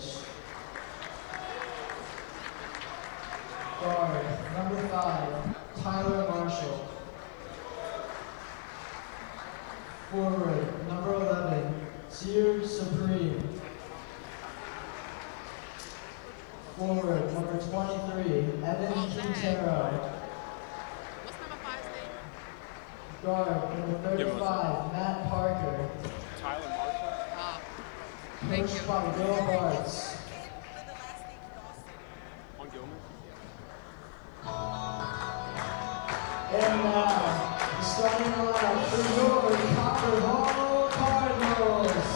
stage. Guard, number 5, Tyler Marshall. Forward, number 11, Zier Supreme. Forward, number 23, Evan Quintero. What's number 5's name? Guard, number 35, Matt Parker. Tyler Marshall. Thank Coached you. by Will Bartz. On Gilman. And now, the starting lineup for your Copper Hall Cardinals.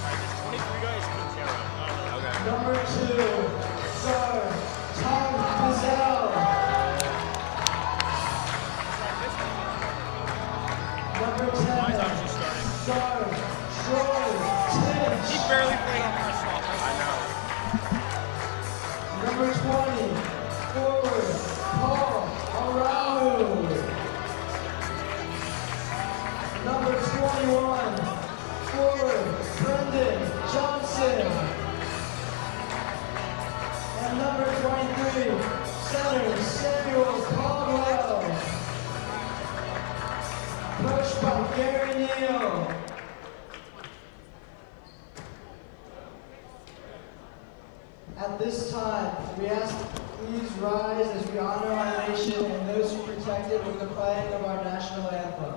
Alright, there's 23 guys Quintero. Okay. Number 2, guard, Tom Pizzell. Number 10, Mine's obviously starting. guard, Troy Tinch. He barely played on our softball. I know. Number 20, forward, Paul Arau. Number 21, forward, Brendan Johnson. And number 23, center, Samuel Caldwell. Coached by Gary Neal. At this time, we ask please rise as we honor our nation and those who protect it with the playing of our national anthem.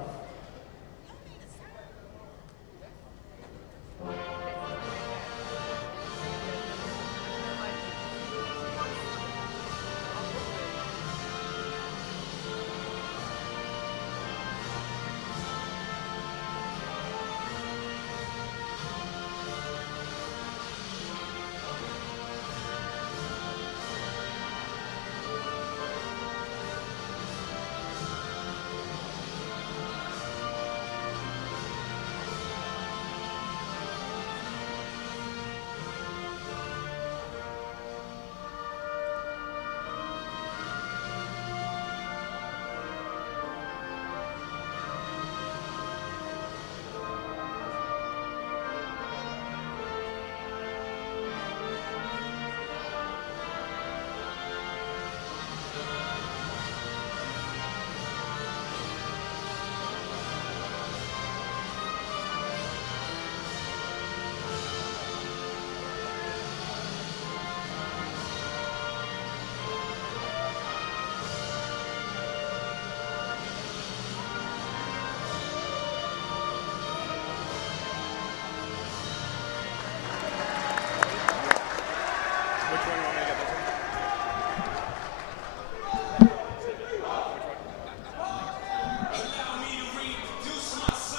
Which one you want me to get this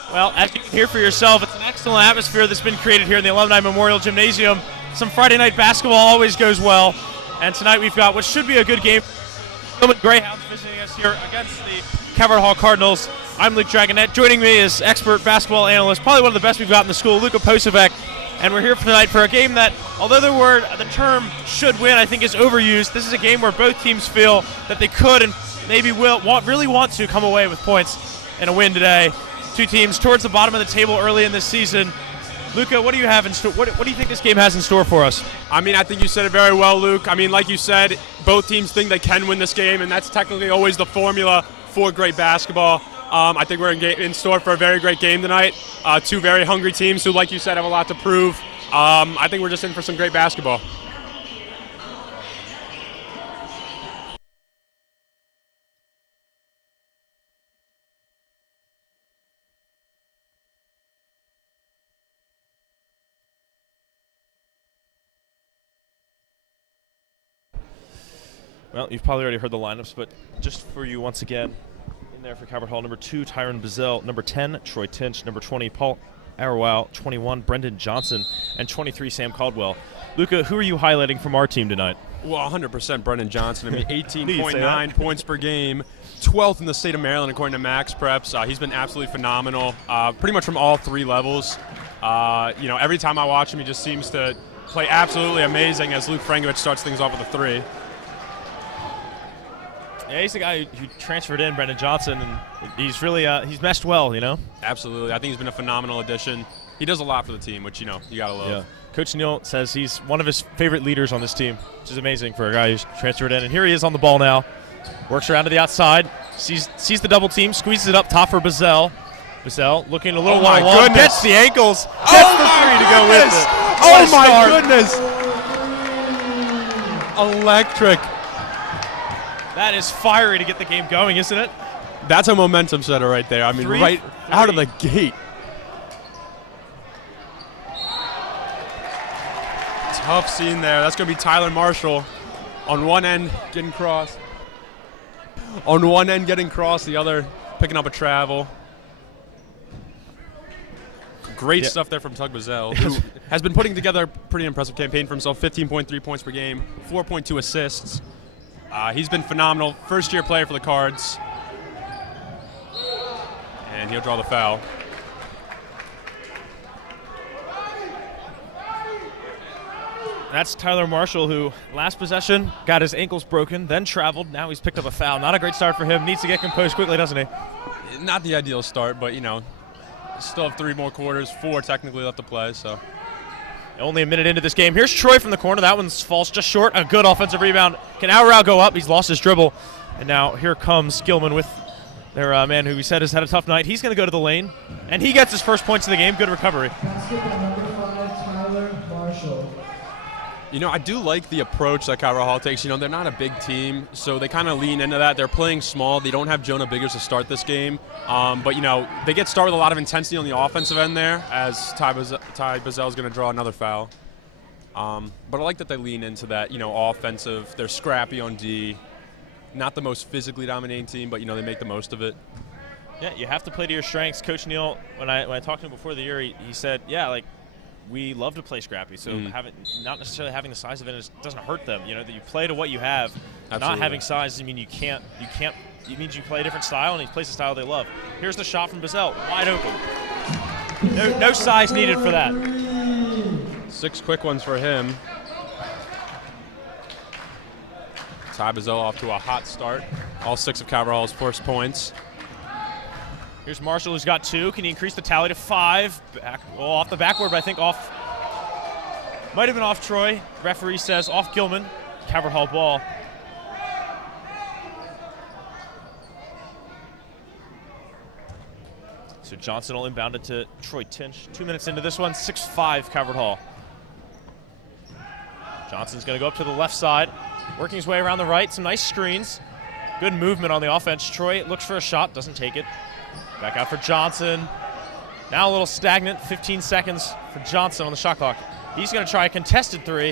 one? Well, as you can hear for yourself, it's an excellent atmosphere that's been created here in the Alumni Memorial Gymnasium. Some Friday night basketball always goes well, and tonight we've got what should be a good game. Gilman Greyhounds visiting us here against the Calvert Hall Cardinals. I'm Luke Dragonette. Joining me is expert basketball analyst, probably one of the best we've got in the school, Luka Posevec. And we're here tonight for a game that, although the term should win, I think is overused. This is a game where both teams feel that they could and maybe really want to come away with points and a win today. Two teams towards the bottom of the table early in this season. Luka, what do you have in store? What do you think this game has in store for us? I mean, I think you said it very well, Luke. I mean, like you said, both teams think they can win this game, and that's technically always the formula for great basketball. I think we're in store for a very great game tonight. Two very hungry teams who, like you said, have a lot to prove. I think we're just in for some great basketball. Well, you've probably already heard the lineups, but just for you once again, in there for Calvert Hall, number 2, Tyron Bazell, number 10, Troy Tinch, number 20, Paul Arrowow, 21, Brendan Johnson, and 23, Sam Caldwell. Luka, who are you highlighting from our team tonight? Well, 100% Brendan Johnson. I mean, 18.9 points per game, 12th in the state of Maryland according to Max Preps. He's been absolutely phenomenal, pretty much from all three levels. Every time I watch him, he just seems to play absolutely amazing as Luke Frankovich starts things off with a three. Yeah, he's the guy who transferred in, Brendan Johnson, and he's really he's meshed well, you know? Absolutely. I think he's been a phenomenal addition. He does a lot for the team, which, you got to love. Yeah. Coach Neal says he's one of his favorite leaders on this team, which is amazing for a guy who's transferred in. And here he is on the ball now. Works around to the outside. Sees the double team. Squeezes it up top for Bazell. Bazell looking a little my long. goodness. Gets the ankles. Gets the three to go with it. Oh, my goodness. Electric. That is fiery to get the game going, isn't it? That's a momentum setter right there. I mean, right out of the gate. Tough scene there. That's going to be Tyler Marshall on one end getting crossed. On one end getting crossed, the other picking up a travel. Great stuff there from Tug Bazell, who has been putting together a pretty impressive campaign for himself. 15.3 points per game, 4.2 assists. He's been phenomenal. First-year player for the Cards. And he'll draw the foul. That's Tyler Marshall, who last possession got his ankles broken, then traveled. Now he's picked up a foul. Not a great start for him. Needs to get composed quickly, doesn't he? Not the ideal start, but, still have 3 more quarters, 4 technically left to play, so. Only a minute into this game. Here's Troy from the corner. That one falls just short. A good offensive rebound. Can Auerau go up? He's lost his dribble. And now here comes Gilman with their man who we said has had a tough night. He's going to go to the lane, and he gets his first points of the game. Good recovery. Basket by number 5, Tyler Marshall. I do like the approach that Calvert Hall takes. They're not a big team, so they kind of lean into that. They're playing small. They don't have Jonah Biggers to start this game. But, they get started with a lot of intensity on the offensive end there as Ty Bazell is going to draw another foul. But I like that they lean into that, offensive. They're scrappy on D. Not the most physically dominating team, but, they make the most of it. Yeah, you have to play to your strengths. Coach Neal, when I talked to him before the year, he said, we love to play scrappy, so not necessarily having the size of it doesn't hurt them. That you play to what you have. Absolutely. Not having size doesn't mean you can't. It means you play a different style, and he plays the style they love. Here's the shot from Bazell, wide open. No size needed for that. 6 quick ones for him. Ty Bazell off to a hot start. All 6 of Calvert Hall's first points. Here's Marshall, who's got 2. Can he increase the tally to 5? Off the backboard, but I think off. Might have been off Troy. Referee says off Gilman. Calvert Hall ball. So Johnson will inbound it to Troy Tinch. 2 minutes into this one, 6-5 Calvert Hall. Johnson's going to go up to the left side, working his way around the right. Some nice screens. Good movement on the offense. Troy looks for a shot, doesn't take it. Back out for Johnson. Now a little stagnant, 15 seconds for Johnson on the shot clock. He's going to try a contested 3.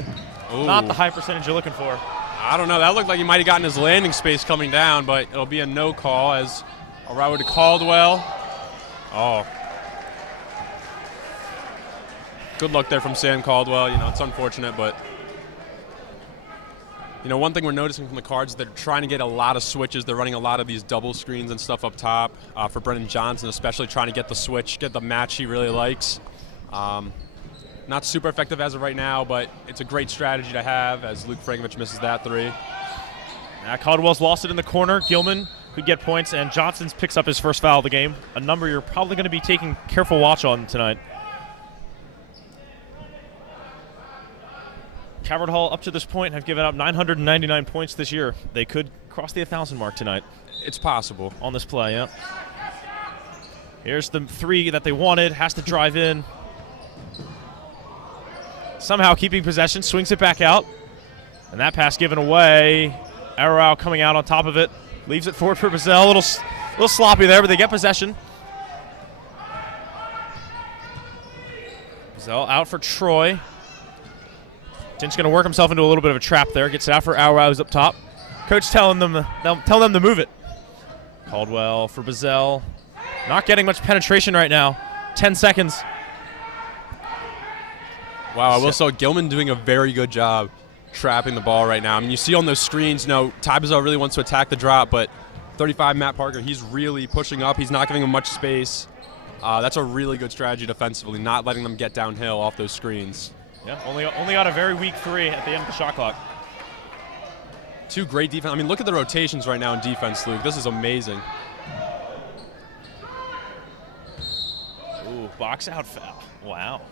Ooh. Not the high percentage you're looking for. I don't know. That looked like he might have gotten his landing space coming down, but it'll be a no call as O'Reilly to Caldwell. Oh. Good luck there from Sam Caldwell. It's unfortunate, but one thing we're noticing from the Cards is they're trying to get a lot of switches. They're running a lot of these double screens and stuff up top for Brennan Johnson, especially trying to get the switch, get the match he really likes. Not super effective as of right now, but it's a great strategy to have as Luke Frankovich misses that 3. Now Caldwell's lost it in the corner. Gilman could get points, and Johnson picks up his first foul of the game, a number you're probably going to be taking careful watch on tonight. Calvert Hall, up to this point, have given up 999 points this year. They could cross the 1,000 mark tonight. It's possible. On this play, yeah. Here's the 3 that they wanted. Has to drive in. Somehow keeping possession. Swings it back out. And that pass given away. Auerau coming out on top of it. Leaves it forward for Bazell. A little sloppy there, but they get possession. Bazell out for Troy. Tinch going to work himself into a little bit of a trap there. Gets it out for Auerau, who's up top. Coach telling them to move it. Caldwell for Bazell. Not getting much penetration right now. 10 seconds. Wow, I will say Gilman doing a very good job trapping the ball right now. I mean, you see on those screens, Ty Bazell really wants to attack the drop, but 35 Matt Parker, he's really pushing up. He's not giving him much space. That's a really good strategy defensively, not letting them get downhill off those screens. Yeah, only got a very weak 3 at the end of the shot clock. 2 great defense. I mean, look at the rotations right now in defense, Luke. This is amazing. Ooh, box out foul. Wow.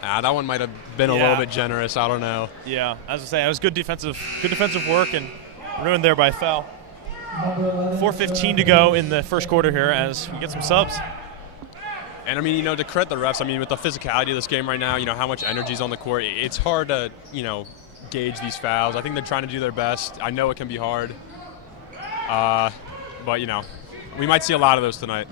That one might have been a little bit generous. I don't know. Yeah, as I say, it was good defensive work and ruined there by foul. 4:15 to go in the first quarter here as we get some subs. And I mean, to credit the refs, I mean, with the physicality of this game right now, how much energy is on the court, it's hard to, gauge these fouls. I think they're trying to do their best. I know it can be hard. But, we might see a lot of those tonight.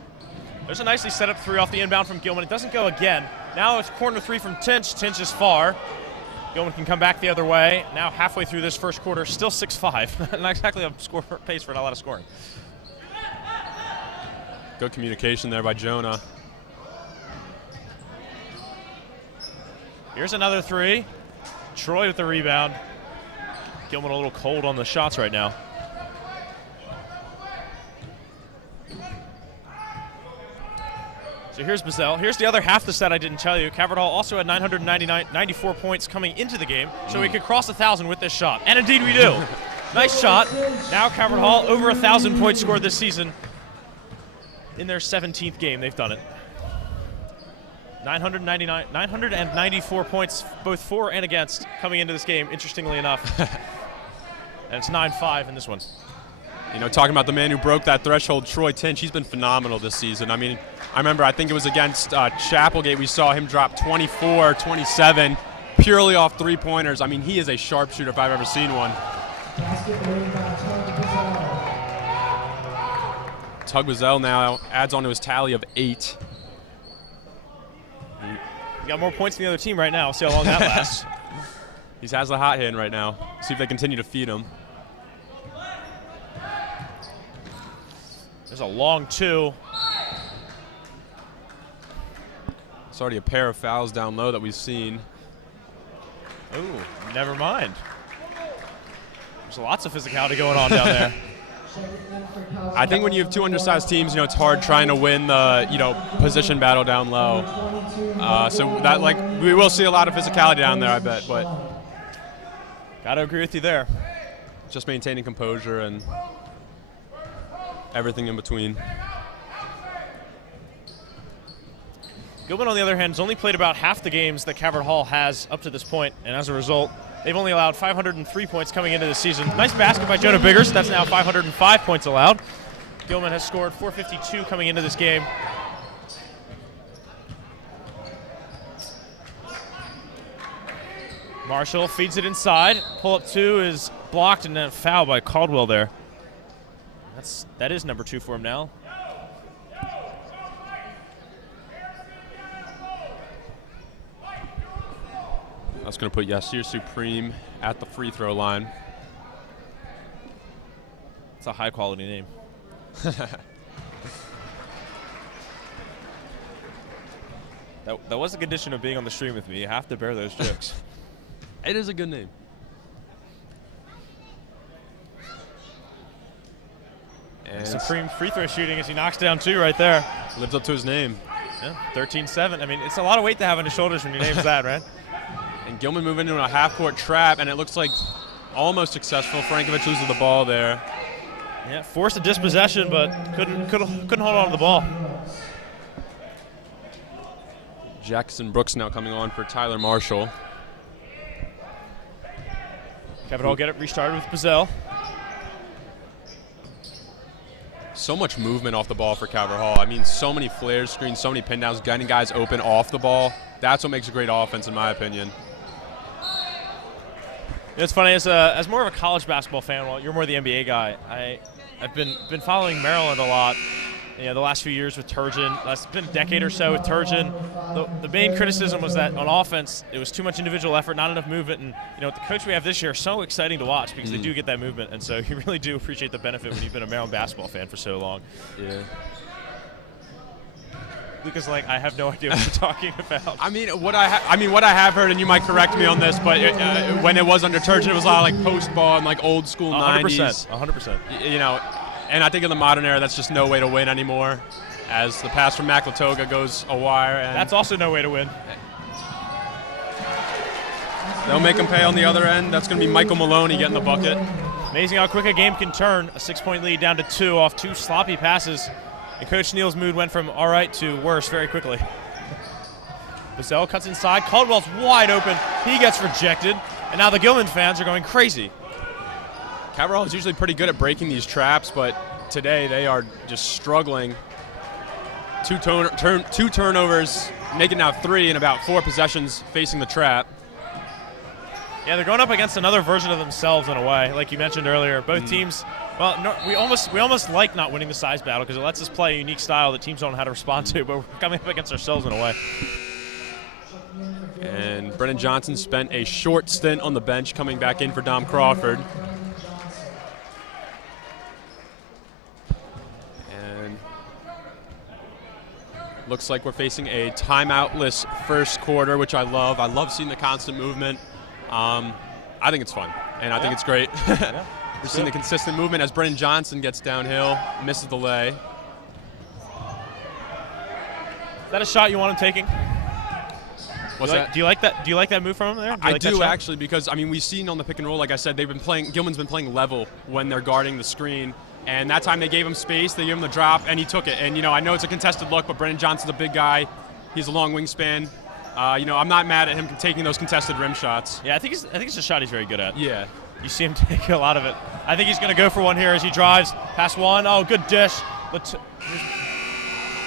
There's a nicely set up three off the inbound from Gilman. It doesn't go again. Now it's corner three from Tinch. Tinch is far. Gilman can come back the other way. Now halfway through this first quarter, still 6-5. Not exactly a score pace for a lot of scoring. Good communication there by Jonah. Here's another three. Troy with the rebound. Gilman a little cold on the shots right now. So here's Bazell. Here's the other half of the set I didn't tell you. Calvert Hall also had 94 points coming into the game, so we could cross 1,000 with this shot. And indeed we do. Nice shot. Now Calvert Hall over 1,000 points scored this season. In their 17th game, they've done it. 994 points, both for and against, coming into this game, interestingly enough. And it's 9-5 in this one. Talking about the man who broke that threshold, Troy Tinch, he's been phenomenal this season. I mean, I remember, I think it was against Chapelgate, we saw him drop 24, 27, purely off three-pointers. I mean, he is a sharpshooter if I've ever seen one. Tug Bazell now adds on to his tally of 8. He got more points than the other team right now. We'll see how long that lasts. He has the hot hand right now. See if they continue to feed him. There's a long two. It's already a pair of fouls down low that we've seen. Ooh, never mind. There's lots of physicality going on down there. I think when you have two undersized teams, it's hard trying to win the, position battle down low. So that, we will see a lot of physicality down there, I bet. But got to agree with you there. Just maintaining composure and everything in between. Gilman, on the other hand, has only played about half the games that Calvert Hall has up to this point, and as a result, they've only allowed 503 points coming into the season. Nice basket by Jonah Biggers. That's now 505 points allowed. Gilman has scored 452 coming into this game. Marshall feeds it inside. Pull-up two is blocked and then foul by Caldwell there. That is number 2 for him now. That's going to put Yasir Supreme at the free throw line. It's a high-quality name. That was the condition of being on the stream with me. You have to bear those jokes. It is a good name. And Supreme free throw shooting as he knocks down 2 right there. Lives up to his name. Yeah, 13-7. I mean, it's a lot of weight to have on his shoulders when your name's that, right? And Gilman moving into a half-court trap, and it looks like almost successful. Frankovic loses the ball there. Yeah, forced a dispossession, but couldn't hold on to the ball. Jackson Brooks now coming on for Tyler Marshall. Calvert Hall get it restarted with Bazell. So much movement off the ball for Calvert Hall. I mean, so many flare screens, so many pin downs, getting guys open off the ball. That's what makes a great offense, in my opinion. It's funny, as more of a college basketball fan, well, you're more the NBA guy. I've been following Maryland a lot. The last few years with Turgeon. It's been a decade or so with Turgeon. The main criticism was that on offense, it was too much individual effort, not enough movement. And the coach we have this year is so exciting to watch because they do get that movement. And so you really do appreciate the benefit when you've been a Maryland basketball fan for so long. Yeah. Lucas, I have no idea what you're talking about. I mean, what I have heard, and you might correct me on this, but when it was under Turgeon, it was a lot of post ball and old school 90s. 100%. And I think in the modern era, that's just no way to win anymore, as the pass from Maclatoga goes a wire. And that's also no way to win. They'll make him pay on the other end. That's going to be Michael Maloney getting the bucket. Amazing how quick a game can turn. A 6-point lead down to 2 off 2 sloppy passes. And Coach Neal's mood went from all right to worse very quickly. Bazell cuts inside. Caldwell's wide open. He gets rejected. And now the Gilman fans are going crazy. Cabral is usually pretty good at breaking these traps, but today they are just struggling. Two turnovers, making now 3 in about 4 possessions facing the trap. Yeah, they're going up against another version of themselves in a way, like you mentioned earlier. Both teams, well, no, we almost like not winning the size battle because it lets us play a unique style that teams don't know how to respond to, but we're coming up against ourselves in a way. And Brennan Johnson spent a short stint on the bench coming back in for Dom Crawford. And looks like we're facing a timeoutless first quarter, which I love. I love seeing the constant movement. I think it's fun, and I think it's great. Yeah, we're seeing the consistent movement as Brennan Johnson gets downhill, misses the lay. Is that a shot you want him taking? What's that? Do you like that? Do you like that move from him there? I do actually, because I mean we've seen on the pick and roll, like I said, Gilman's been playing level when they're guarding the screen, and that time they gave him space, they gave him the drop, and he took it. And I know it's a contested look, but Brennan Johnson's a big guy. He's a long wingspan. I'm not mad at him taking those contested rim shots. Yeah, I think it's a shot he's very good at. Yeah. You see him take a lot of it. I think he's going to go for one here as he drives past one. Oh, good dish.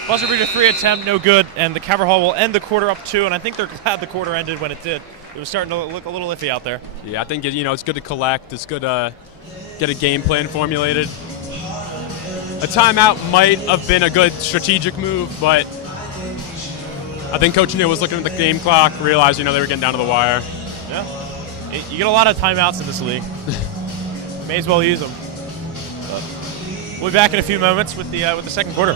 Buzzer beater 3 attempt, no good, and the Cabral Hall will end the quarter up 2, and I think they're glad the quarter ended when it did. It was starting to look a little iffy out there. Yeah, I think it's good to collect. It's good to get a game plan formulated. A timeout might have been a good strategic move, but I think Coach Neal was looking at the game clock, realized they were getting down to the wire. Yeah, you get a lot of timeouts in this league. May as well use them. But we'll be back in a few moments with the second quarter.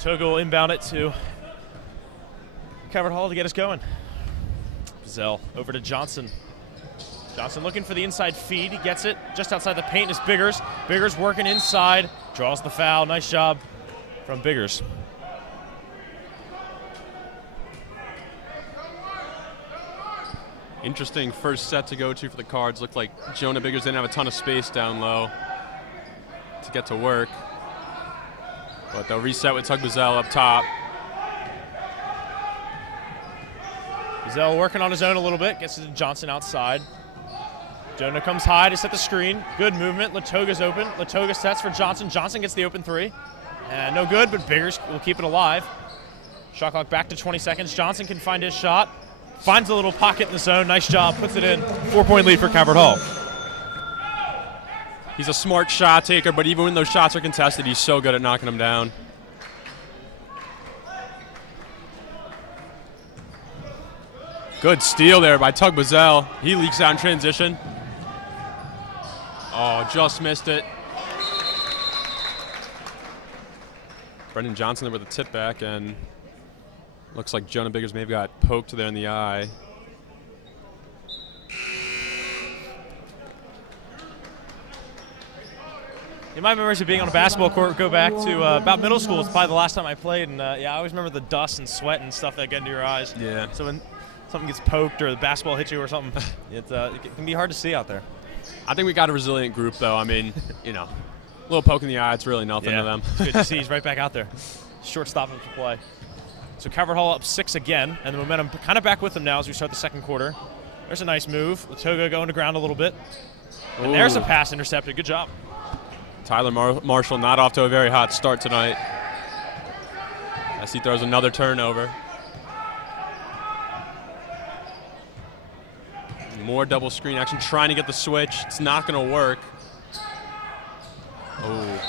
Togo will inbound it to Cabral Hall to get us going. Bazell over to Johnson. Johnson looking for the inside feed. He gets it just outside the paint is Biggers. Biggers working inside. Draws the foul. Nice job from Biggers. Interesting first set to go to for the Cards. Looked like Jonah Biggers didn't have a ton of space down low to get to work. But they'll reset with Tug Bazell up top. Bazell working on his own a little bit. Gets it to Johnson outside. Jonah comes high to set the screen. Good movement. Latoga's open. Latoga sets for Johnson. Johnson gets the open 3. And no good, but Biggers will keep it alive. Shot clock back to 20 seconds. Johnson can find his shot. Finds a little pocket in the zone. Nice job. Puts it in. 4-point lead for Cabral Hall. He's a smart shot taker, but even when those shots are contested, he's so good at knocking them down. Good steal there by Tug Bazell. He leaks out in transition. Oh, just missed it. Brennan Johnson there with a tip back, and looks like Jonah Biggers may have got poked there in the eye. My memories of being on a basketball court go back to about middle school. It's probably the last time I played, and I always remember the dust and sweat and stuff that get into your eyes. Yeah. So when something gets poked or the basketball hits you or something, it can be hard to see out there. I think we got a resilient group, though. I mean, a little poke in the eye, it's really nothing to them. It's good to see. He's right back out there. Short stop him to play. So Cabral Hall up 6 again, and the momentum kind of back with them now as we start the second quarter. There's a nice move. Latoga going to ground a little bit. And there's a pass intercepted. Good job. Tyler Marshall not off to a very hot start tonight as he throws another turnover. More double screen action, trying to get the switch. It's not going to work. Oh.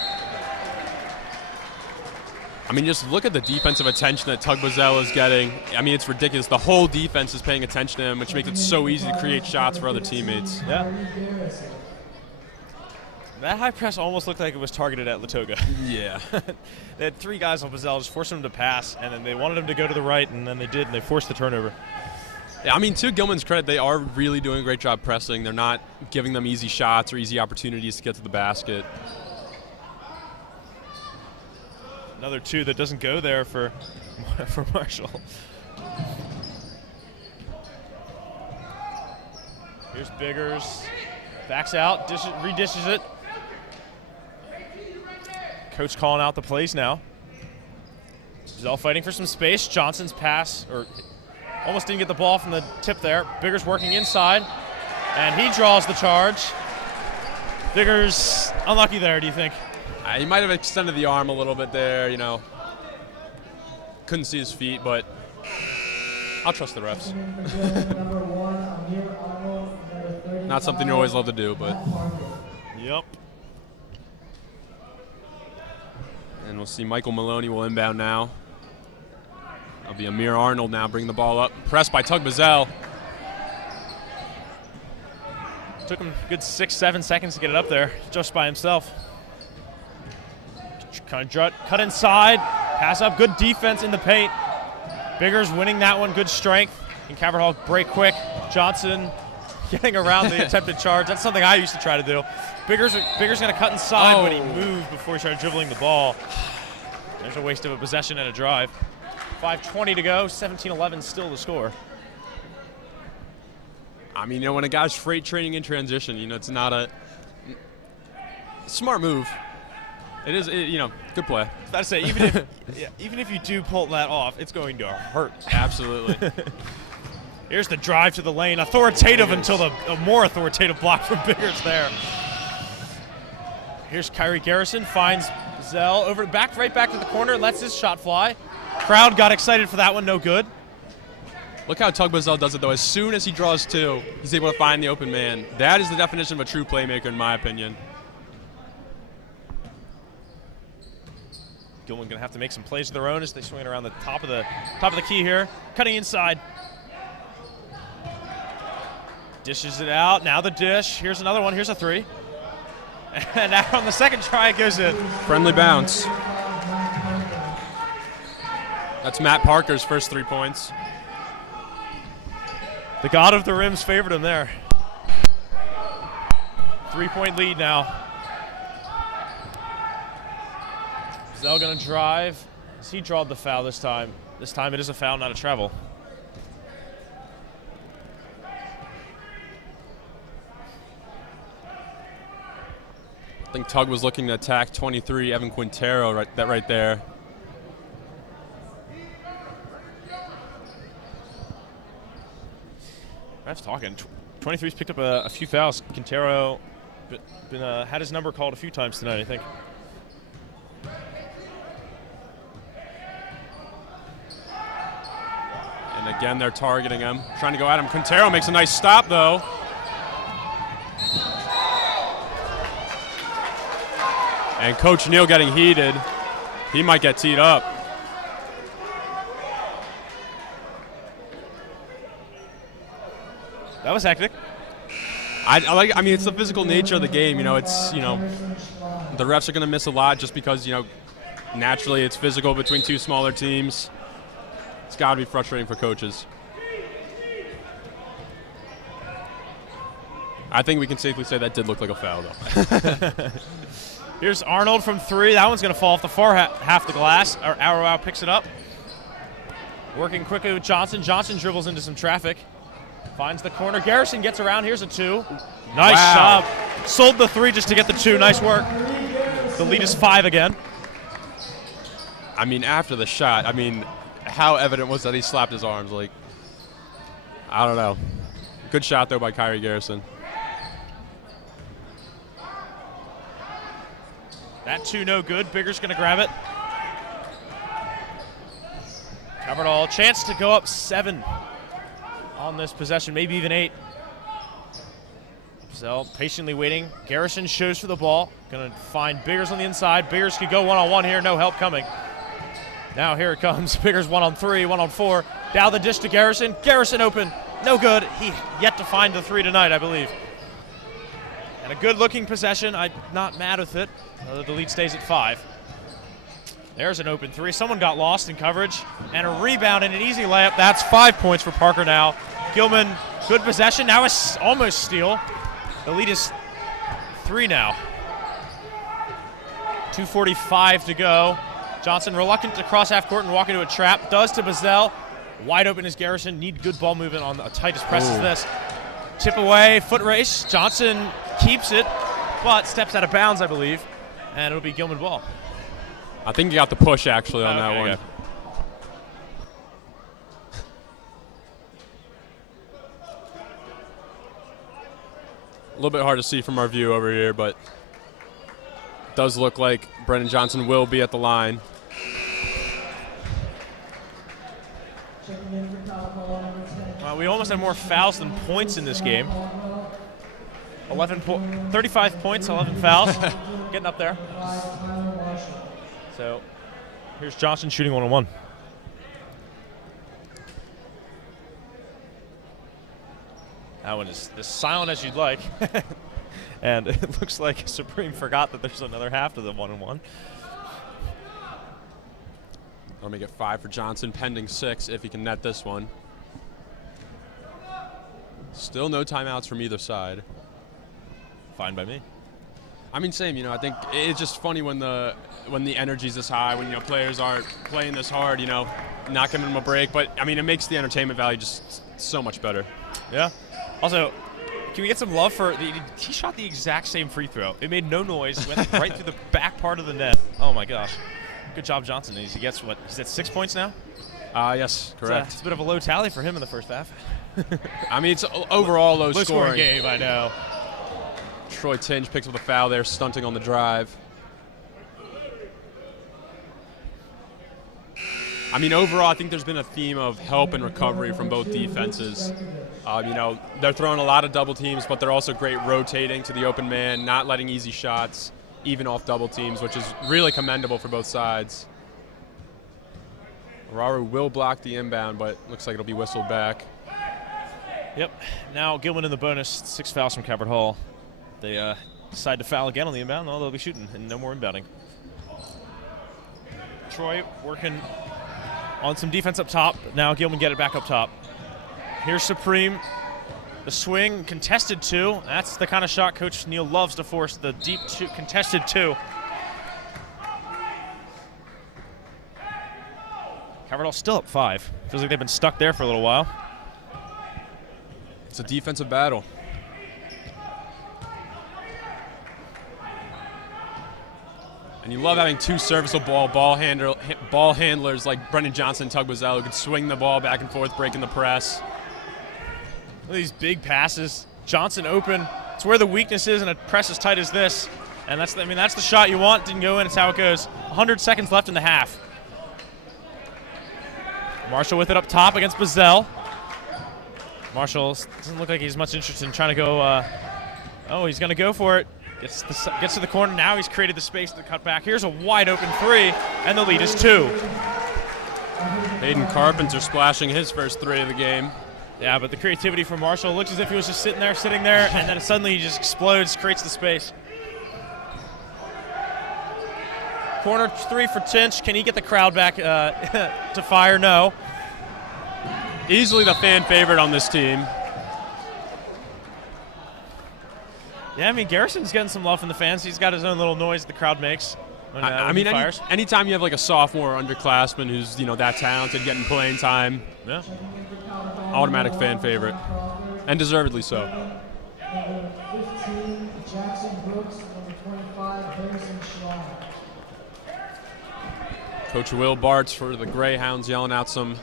I mean, just look at the defensive attention that Tug Bazell is getting. I mean, it's ridiculous. The whole defense is paying attention to him, which makes it so easy to create shots for other teammates. Yeah. That high press almost looked like it was targeted at Latoga. Yeah. They had 3 guys on Bazell, just forcing him to pass, and then they wanted him to go to the right, and then they did, and they forced the turnover. Yeah, I mean, to Gilman's credit, they are really doing a great job pressing. They're not giving them easy shots or easy opportunities to get to the basket. Another 2 that doesn't go there for Marshall. Here's Biggers. Backs out, redishes it. Coach calling out the plays now. Zell fighting for some space. Johnson's pass, or almost didn't get the ball from the tip there. Biggers working inside, and he draws the charge. Biggers unlucky there, do you think? He might have extended the arm a little bit there, you know. Couldn't see his feet, but I'll trust the refs. Not something you always love to do, but. Yep. And we'll see Michael Maloney will inbound now. That'll be Amir Arnold now bringing the ball up. Pressed by Tug Bazell. Took him a good 6-7 seconds to get it up there, just by himself. Kind of cut inside, pass up, good defense in the paint. Biggers winning that one, good strength. And Cabot Hall break quick. Johnson getting around the attempted charge. That's something I used to try to do. Biggers going to cut inside, but he moved before he started dribbling the ball. There's a waste of a possession and a drive. 5:20 to go, 17-11 still the score. I mean, you know, when a guy's freight training in transition, you know, it's not a smart move. It is, you know, good play. I was about to say, even if you do pull that off, it's going to hurt. Absolutely. Here's the drive to the lane. Authoritative until a more authoritative block from Biggers there. Here's Kyrie Garrison, finds Zell right back to the corner, lets his shot fly. Crowd got excited for that one, no good. Look how Tug Bazell does it, though. As soon as he draws 2, he's able to find the open man. That is the definition of a true playmaker, in my opinion. Gilman going to have to make some plays of their own as they swing it around the top of the key here. Cutting inside. Dishes it out. Now the dish. Here's another one. Here's a 3. And now on the second try, it goes in. Friendly bounce. That's Matt Parker's first 3 points. The god of the rims favored him there. 3-point lead now. Zell going to drive. He drawed the foul this time. This time it is a foul, not a travel. I think Tug was looking to attack 23, Evan Quintero, right there. Ref's talking. 23's picked up a few fouls. Quintero had his number called a few times tonight, I think. And again, they're targeting him, trying to go at him. Quintero makes a nice stop, though. And Coach Neal getting heated. He might get teed up. That was hectic. I mean, it's the physical nature of the game. You know, it's, you know, the refs are going to miss a lot just because, you know, naturally it's physical between 2 smaller teams. It's got to be frustrating for coaches. I think we can safely say that did look like a foul, though. Here's Arnold from 3. That one's going to fall off the far half the glass. Arrow out picks it up. Working quickly with Johnson. Johnson dribbles into some traffic. Finds the corner. Garrison gets around. Here's a 2. Nice job. Sold the 3 just to get the 2. Nice work. The lead is 5 again. I mean, after the shot, I mean, how evident was that he slapped his arms? Like, I don't know. Good shot, though, by Kyrie Garrison. That 2 no good. Bigger's going to grab it. Covered all. Chance to go up 7 on this possession, maybe even 8. Zell patiently waiting. Garrison shows for the ball. Going to find Biggers on the inside. Biggers could go one-on-one here. No help coming. Now here it comes. Biggers 1-on-3, 1-on-4. Down the dish to Garrison. Garrison open. No good. He yet to find the 3 tonight, I believe. And a good-looking possession. I'm not mad with it. The lead stays at 5. There's an open 3. Someone got lost in coverage. And a rebound and an easy layup. That's 5 points for Parker now. Gilman, good possession. Now it's almost steal. The lead is 3 now. 2:45 to go. Johnson reluctant to cross half court and walk into a trap. Does to Bazell. Wide open is Garrison. Need good ball movement on the tightest press as this. Tip away, foot race. Johnson keeps it, but steps out of bounds, I believe. And it'll be Gilman ball. I think he got the push, actually, on that one. Okay. A little bit hard to see from our view over here, but it does look like Brennan Johnson will be at the line. We almost had more fouls than points in this game. 35 points, 11 fouls. Getting up there. So here's Johnson shooting 1-on-1. That one is as silent as you'd like. And it looks like Supreme forgot that there's another half to the 1-on-1. I'll make it 5 for Johnson, pending 6 if he can net this one. Still no timeouts from either side. Fine by me. I mean, same. I think it's just funny when the energy's this high, when players aren't playing this hard. Not giving them a break. But I mean, it makes the entertainment value just so much better. Yeah. Also, can we get some love for he shot the exact same free throw. It made no noise. Went right through the back part of the net. Oh my gosh. Good job, Johnson. He gets what? He's at 6 points now? Yes, correct. It's a bit of a low tally for him in the first half. I mean, it's overall low scoring game, I know. Troy Tinge picks up a foul there, stunting on the drive. I mean, overall, I think there's been a theme of help and recovery from both defenses. They're throwing a lot of double teams, but they're also great rotating to the open man, not letting easy shots, even off double teams, which is really commendable for both sides. Araru will block the inbound, but looks like it'll be whistled back. Yep. Now Gilman in the bonus. 6 fouls from Cabot Hall. They decide to foul again on the inbound. No, they'll be shooting and no more inbounding. Troy working on some defense up top. Now Gilman get it back up top. Here's Supreme. The swing, contested 2. That's the kind of shot Coach Neal loves to force, the deep contested 2. Cabot Hall still up 5. Feels like they've been stuck there for a little while. It's a defensive battle. And you love having 2 serviceable ball handlers like Brendan Johnson and Tug Bazell who can swing the ball back and forth, breaking the press. Look at these big passes. Johnson open. It's where the weakness is in a press as tight as this. And that's the shot you want. Didn't go in. It's how it goes. 100 seconds left in the half. Marshall with it up top against Bazell. Marshall doesn't look like he's much interested in trying to go. He's going to go for it. Gets to the corner. Now he's created the space to cut back. Here's a wide open 3, and the lead is 2. Hayden Carpenter splashing his first 3 of the game. Yeah, but the creativity from Marshall looks as if he was just sitting there, and then suddenly he just explodes, creates the space. Corner 3 for Tinch. Can he get the crowd back to fire? No. Easily the fan favorite on this team. Yeah, I mean, Garrison's getting some love from the fans. He's got his own little noise the crowd makes when he fires. Anytime you have like a sophomore underclassman who's that talented, getting playing time, yeah, automatic fan favorite, and deservedly so. Number 15, Jackson Brooks. Number 25, Harrison Schlong. Coach Will Bartz for the Greyhounds yelling out some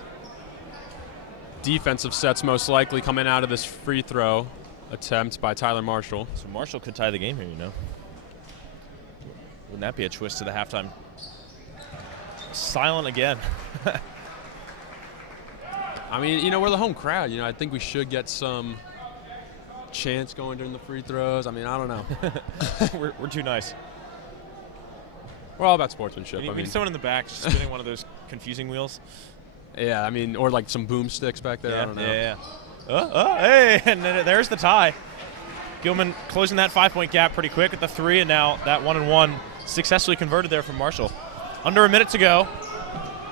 defensive sets, most likely coming out of this free throw attempt by Tyler Marshall. So Marshall could tie the game here, Wouldn't that be a twist to the halftime? Silent again. I mean, we're the home crowd. I think we should get some chants going during the free throws. I mean, I don't know. We're too nice. We're all about sportsmanship. We need someone in the back just spinning one of those confusing wheels. Yeah, I mean, or like some boomsticks back there. I don't know. Yeah. Hey, and then there's the tie. Gilman closing that 5-point gap pretty quick at the 3, and now that 1-and-1 successfully converted there from Marshall. Under a minute to go.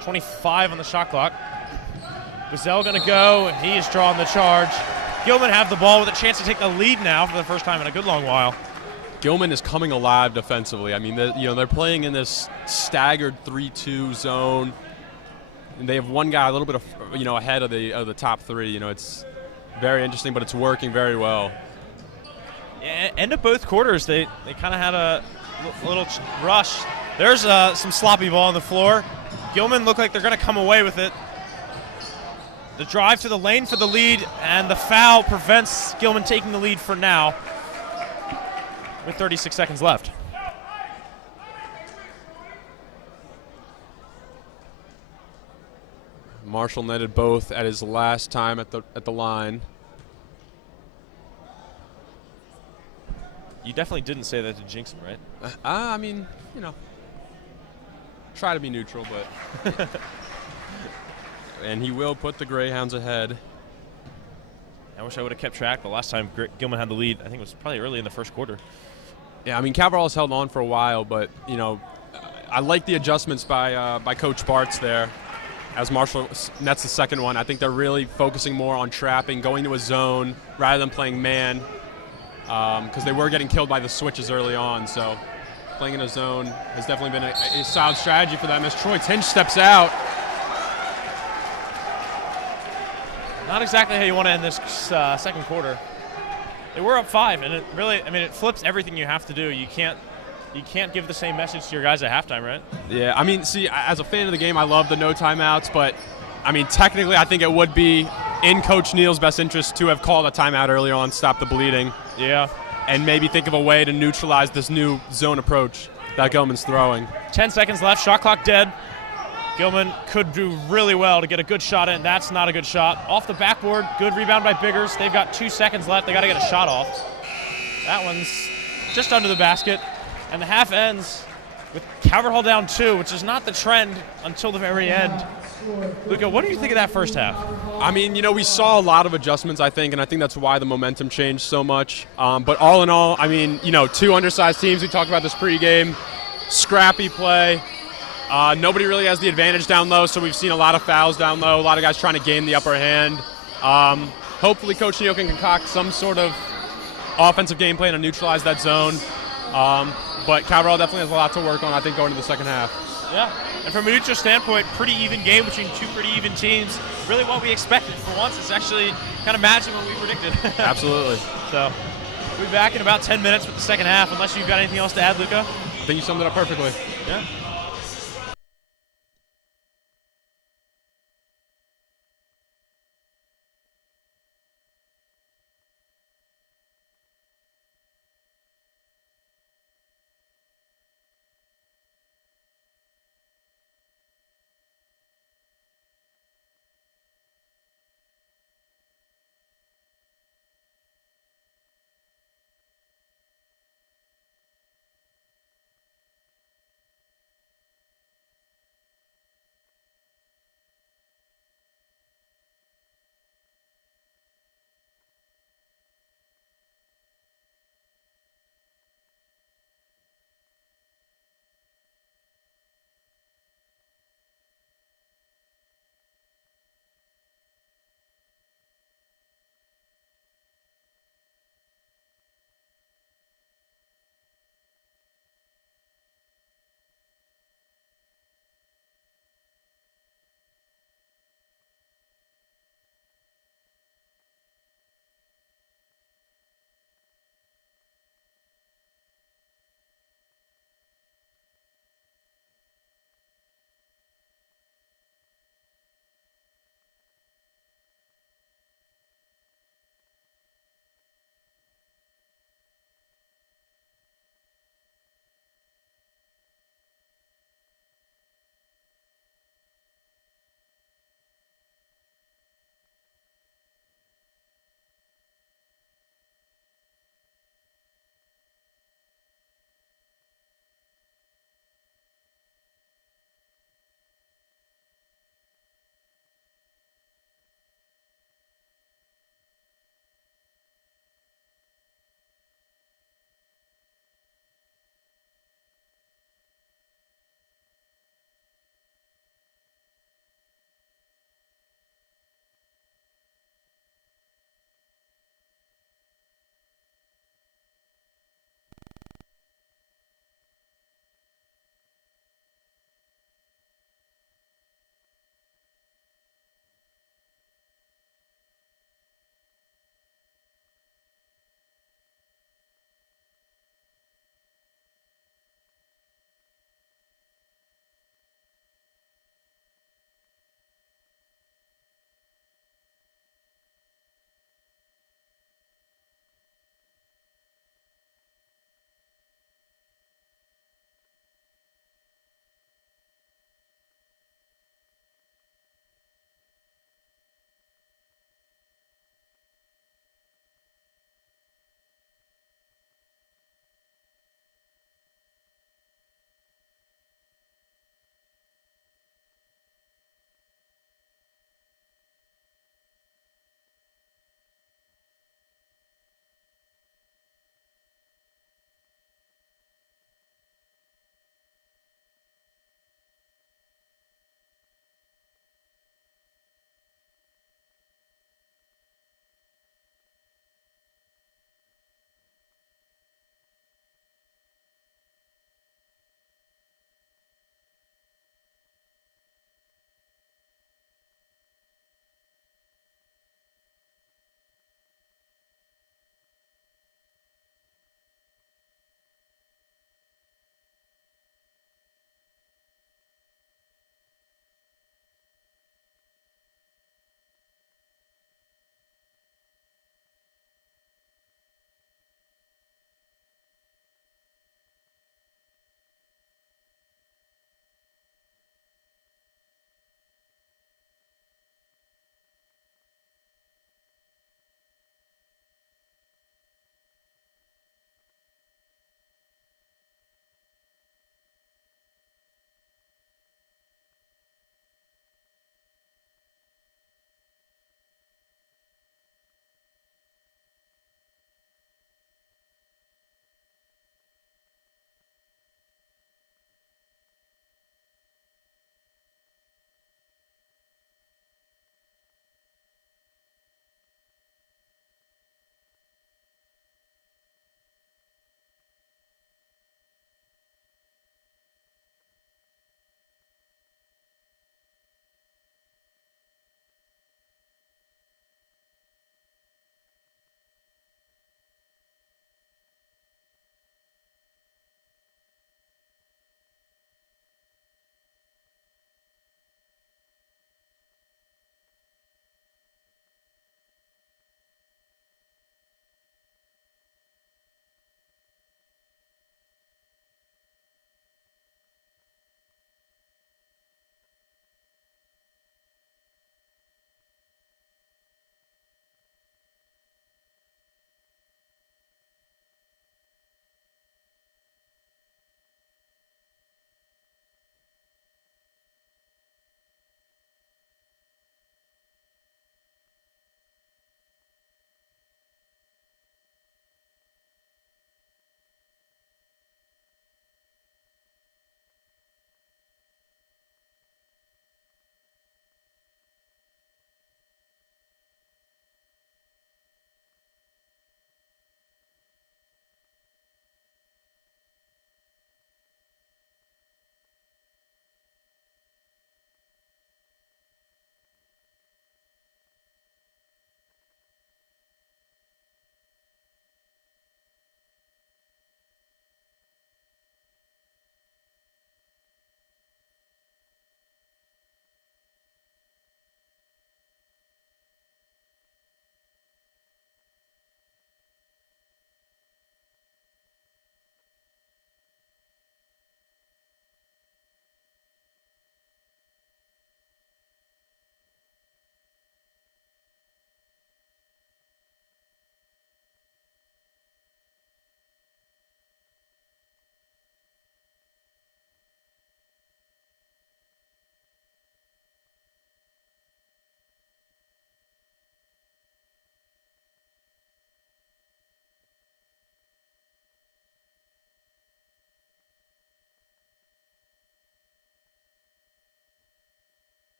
25 on the shot clock. Gazelle going to go, and he is drawing the charge. Gilman have the ball with a chance to take the lead now for the first time in a good long while. Gilman is coming alive defensively. I mean, they're playing in this staggered 3-2 zone, and they have one guy a little bit of ahead of the top 3. It's very interesting, but it's working very well. Yeah, end of both quarters, they kind of had a little rush. There's some sloppy ball on the floor. Gilman look like they're going to come away with it. The drive to the lane for the lead, and the foul prevents Gilman taking the lead for now with 36 seconds left. Marshall netted both at his last time at the line. You definitely didn't say that to jinx him, right? I mean, try to be neutral, but and he will put the Greyhounds ahead. I wish I would have kept track. The last time Gilman had the lead, I think it was probably early in the first quarter. Yeah, I mean, Caval's held on for a while, but I like the adjustments by Coach Bartz there. As Marshall nets the second one, I think they're really focusing more on trapping, going to a zone rather than playing man, because they were getting killed by the switches early on. So playing in a zone has definitely been a solid strategy for them. As Troy Tinch steps out. Not exactly how you want to end this second quarter. They were up 5, and it flips everything you have to do. You can't give the same message to your guys at halftime, right? Yeah, I mean, see, as a fan of the game, I love the no timeouts, but I mean, technically, I think it would be in Coach Neal's best interest to have called a timeout earlier on, stop the bleeding. Yeah. And maybe think of a way to neutralize this new zone approach that Gilman's throwing. 10 seconds left, shot clock dead. Gilman could do really well to get a good shot in. That's not a good shot. Off the backboard, good rebound by Biggers. They've got 2 seconds left. They got to get a shot off. That one's just under the basket. And the half ends with Calvert Hall down 2, which is not the trend until the very end. Luca, what do you think of that first half? I mean, we saw a lot of adjustments, I think, and I think that's why the momentum changed so much. But all in all, I mean, 2 undersized teams. We talked about this pregame. Scrappy play. Nobody really has the advantage down low, so we've seen a lot of fouls down low, a lot of guys trying to gain the upper hand. Hopefully Coach Neal can concoct some sort of offensive game plan to neutralize that zone. But Cabral definitely has a lot to work on, I think, going to the second half. Yeah, and from a neutral standpoint, pretty even game between 2 pretty even teams. Really what we expected. For once, it's actually kind of matching what we predicted. Absolutely. So we'll be back in about 10 minutes with the second half, unless you've got anything else to add, Luca. I think you summed it up perfectly. Yeah.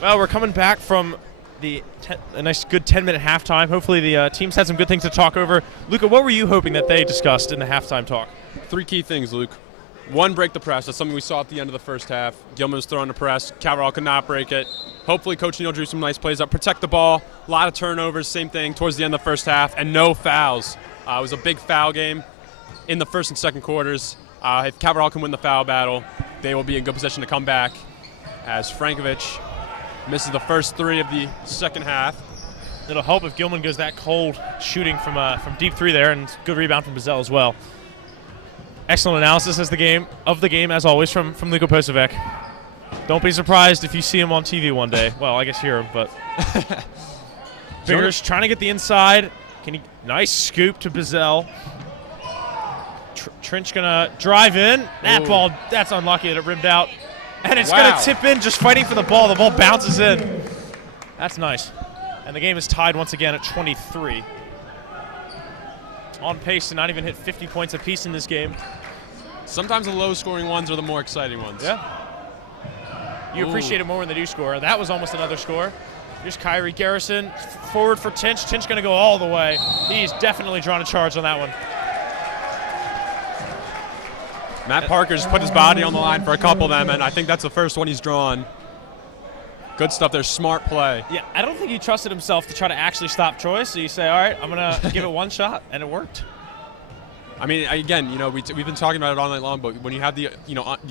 Well, we're coming back from a nice good 10-minute halftime. Hopefully the teams had some good things to talk over. Luca, what were you hoping that they discussed in the halftime talk? 3 key things, Luke. 1, break the press. That's something we saw at the end of the first half. Gilman was throwing the press. Calverall could not break it. Hopefully Coach Neal drew some nice plays up. Protect the ball. A lot of turnovers, same thing towards the end of the first half, and no fouls. It was a big foul game in the first and second quarters. If Calverall can win the foul battle, they will be in good position to come back, as Frankovic misses the first 3 of the second half. It'll help if Gilman goes that cold shooting from deep 3 there, and good rebound from Bazell as well. Excellent analysis of the game as always from Luka Posovic. Don't be surprised if you see him on TV one day. Well, I guess hear him, but Biggers trying to get the inside. Nice scoop to Bazell. Trench gonna drive in. That ball, that's unlucky that it rimmed out. And it's gonna tip in, just fighting for the ball. The ball bounces in. That's nice. And the game is tied once again at 23. On pace to not even hit 50 points apiece in this game. Sometimes the low-scoring ones are the more exciting ones. Yeah. You appreciate it more when they do score. That was almost another score. Here's Kyrie Garrison, forward for Tinch. Tinch going to go all the way. He's definitely drawn a charge on that one. Matt Parker's put his body on the line for a couple of them, and I think that's the first one he's drawn. Good stuff there, smart play. Yeah, I don't think he trusted himself to try to actually stop Troy, so you say, all right, I'm going to give it one shot, and it worked. I mean, again, we've been talking about it all night long, but when you have the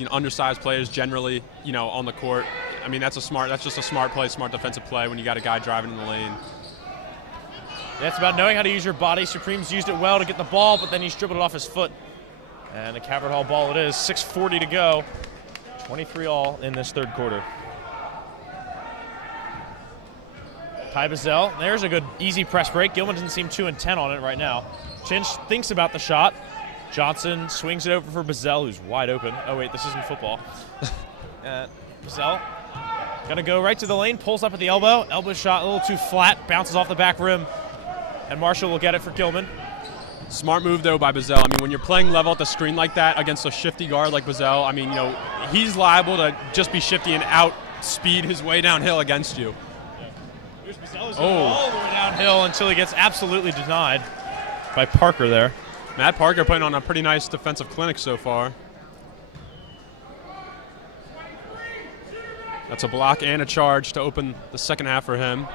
undersized players generally, on the court, I mean that's just a smart play, smart defensive play when you got a guy driving in the lane. That's about knowing how to use your body. Supreme's used it well to get the ball, but then he's dribbled it off his foot. And a Cabot Hall ball it is. 6:40 to go. 23 all in this third quarter. Ty Bazell, there's a good easy press break. Gilman doesn't seem 2 and 10 on it right now. Chinch thinks about the shot. Johnson swings it over for Bazell, who's wide open. Oh, wait, this isn't football. Bazell gonna go right to the lane, pulls up at the elbow. Elbow shot a little too flat, bounces off the back rim. And Marshall will get it for Gilman. Smart move, though, by Bazell. I mean, when you're playing level at the screen like that against a shifty guard like Bazell, I mean, he's liable to just be shifty and outspeed his way downhill against you. Here's Bazell going all the way downhill until he gets absolutely denied by Parker there. Matt Parker putting on a pretty nice defensive clinic so far. That's a block and a charge to open the second half for him.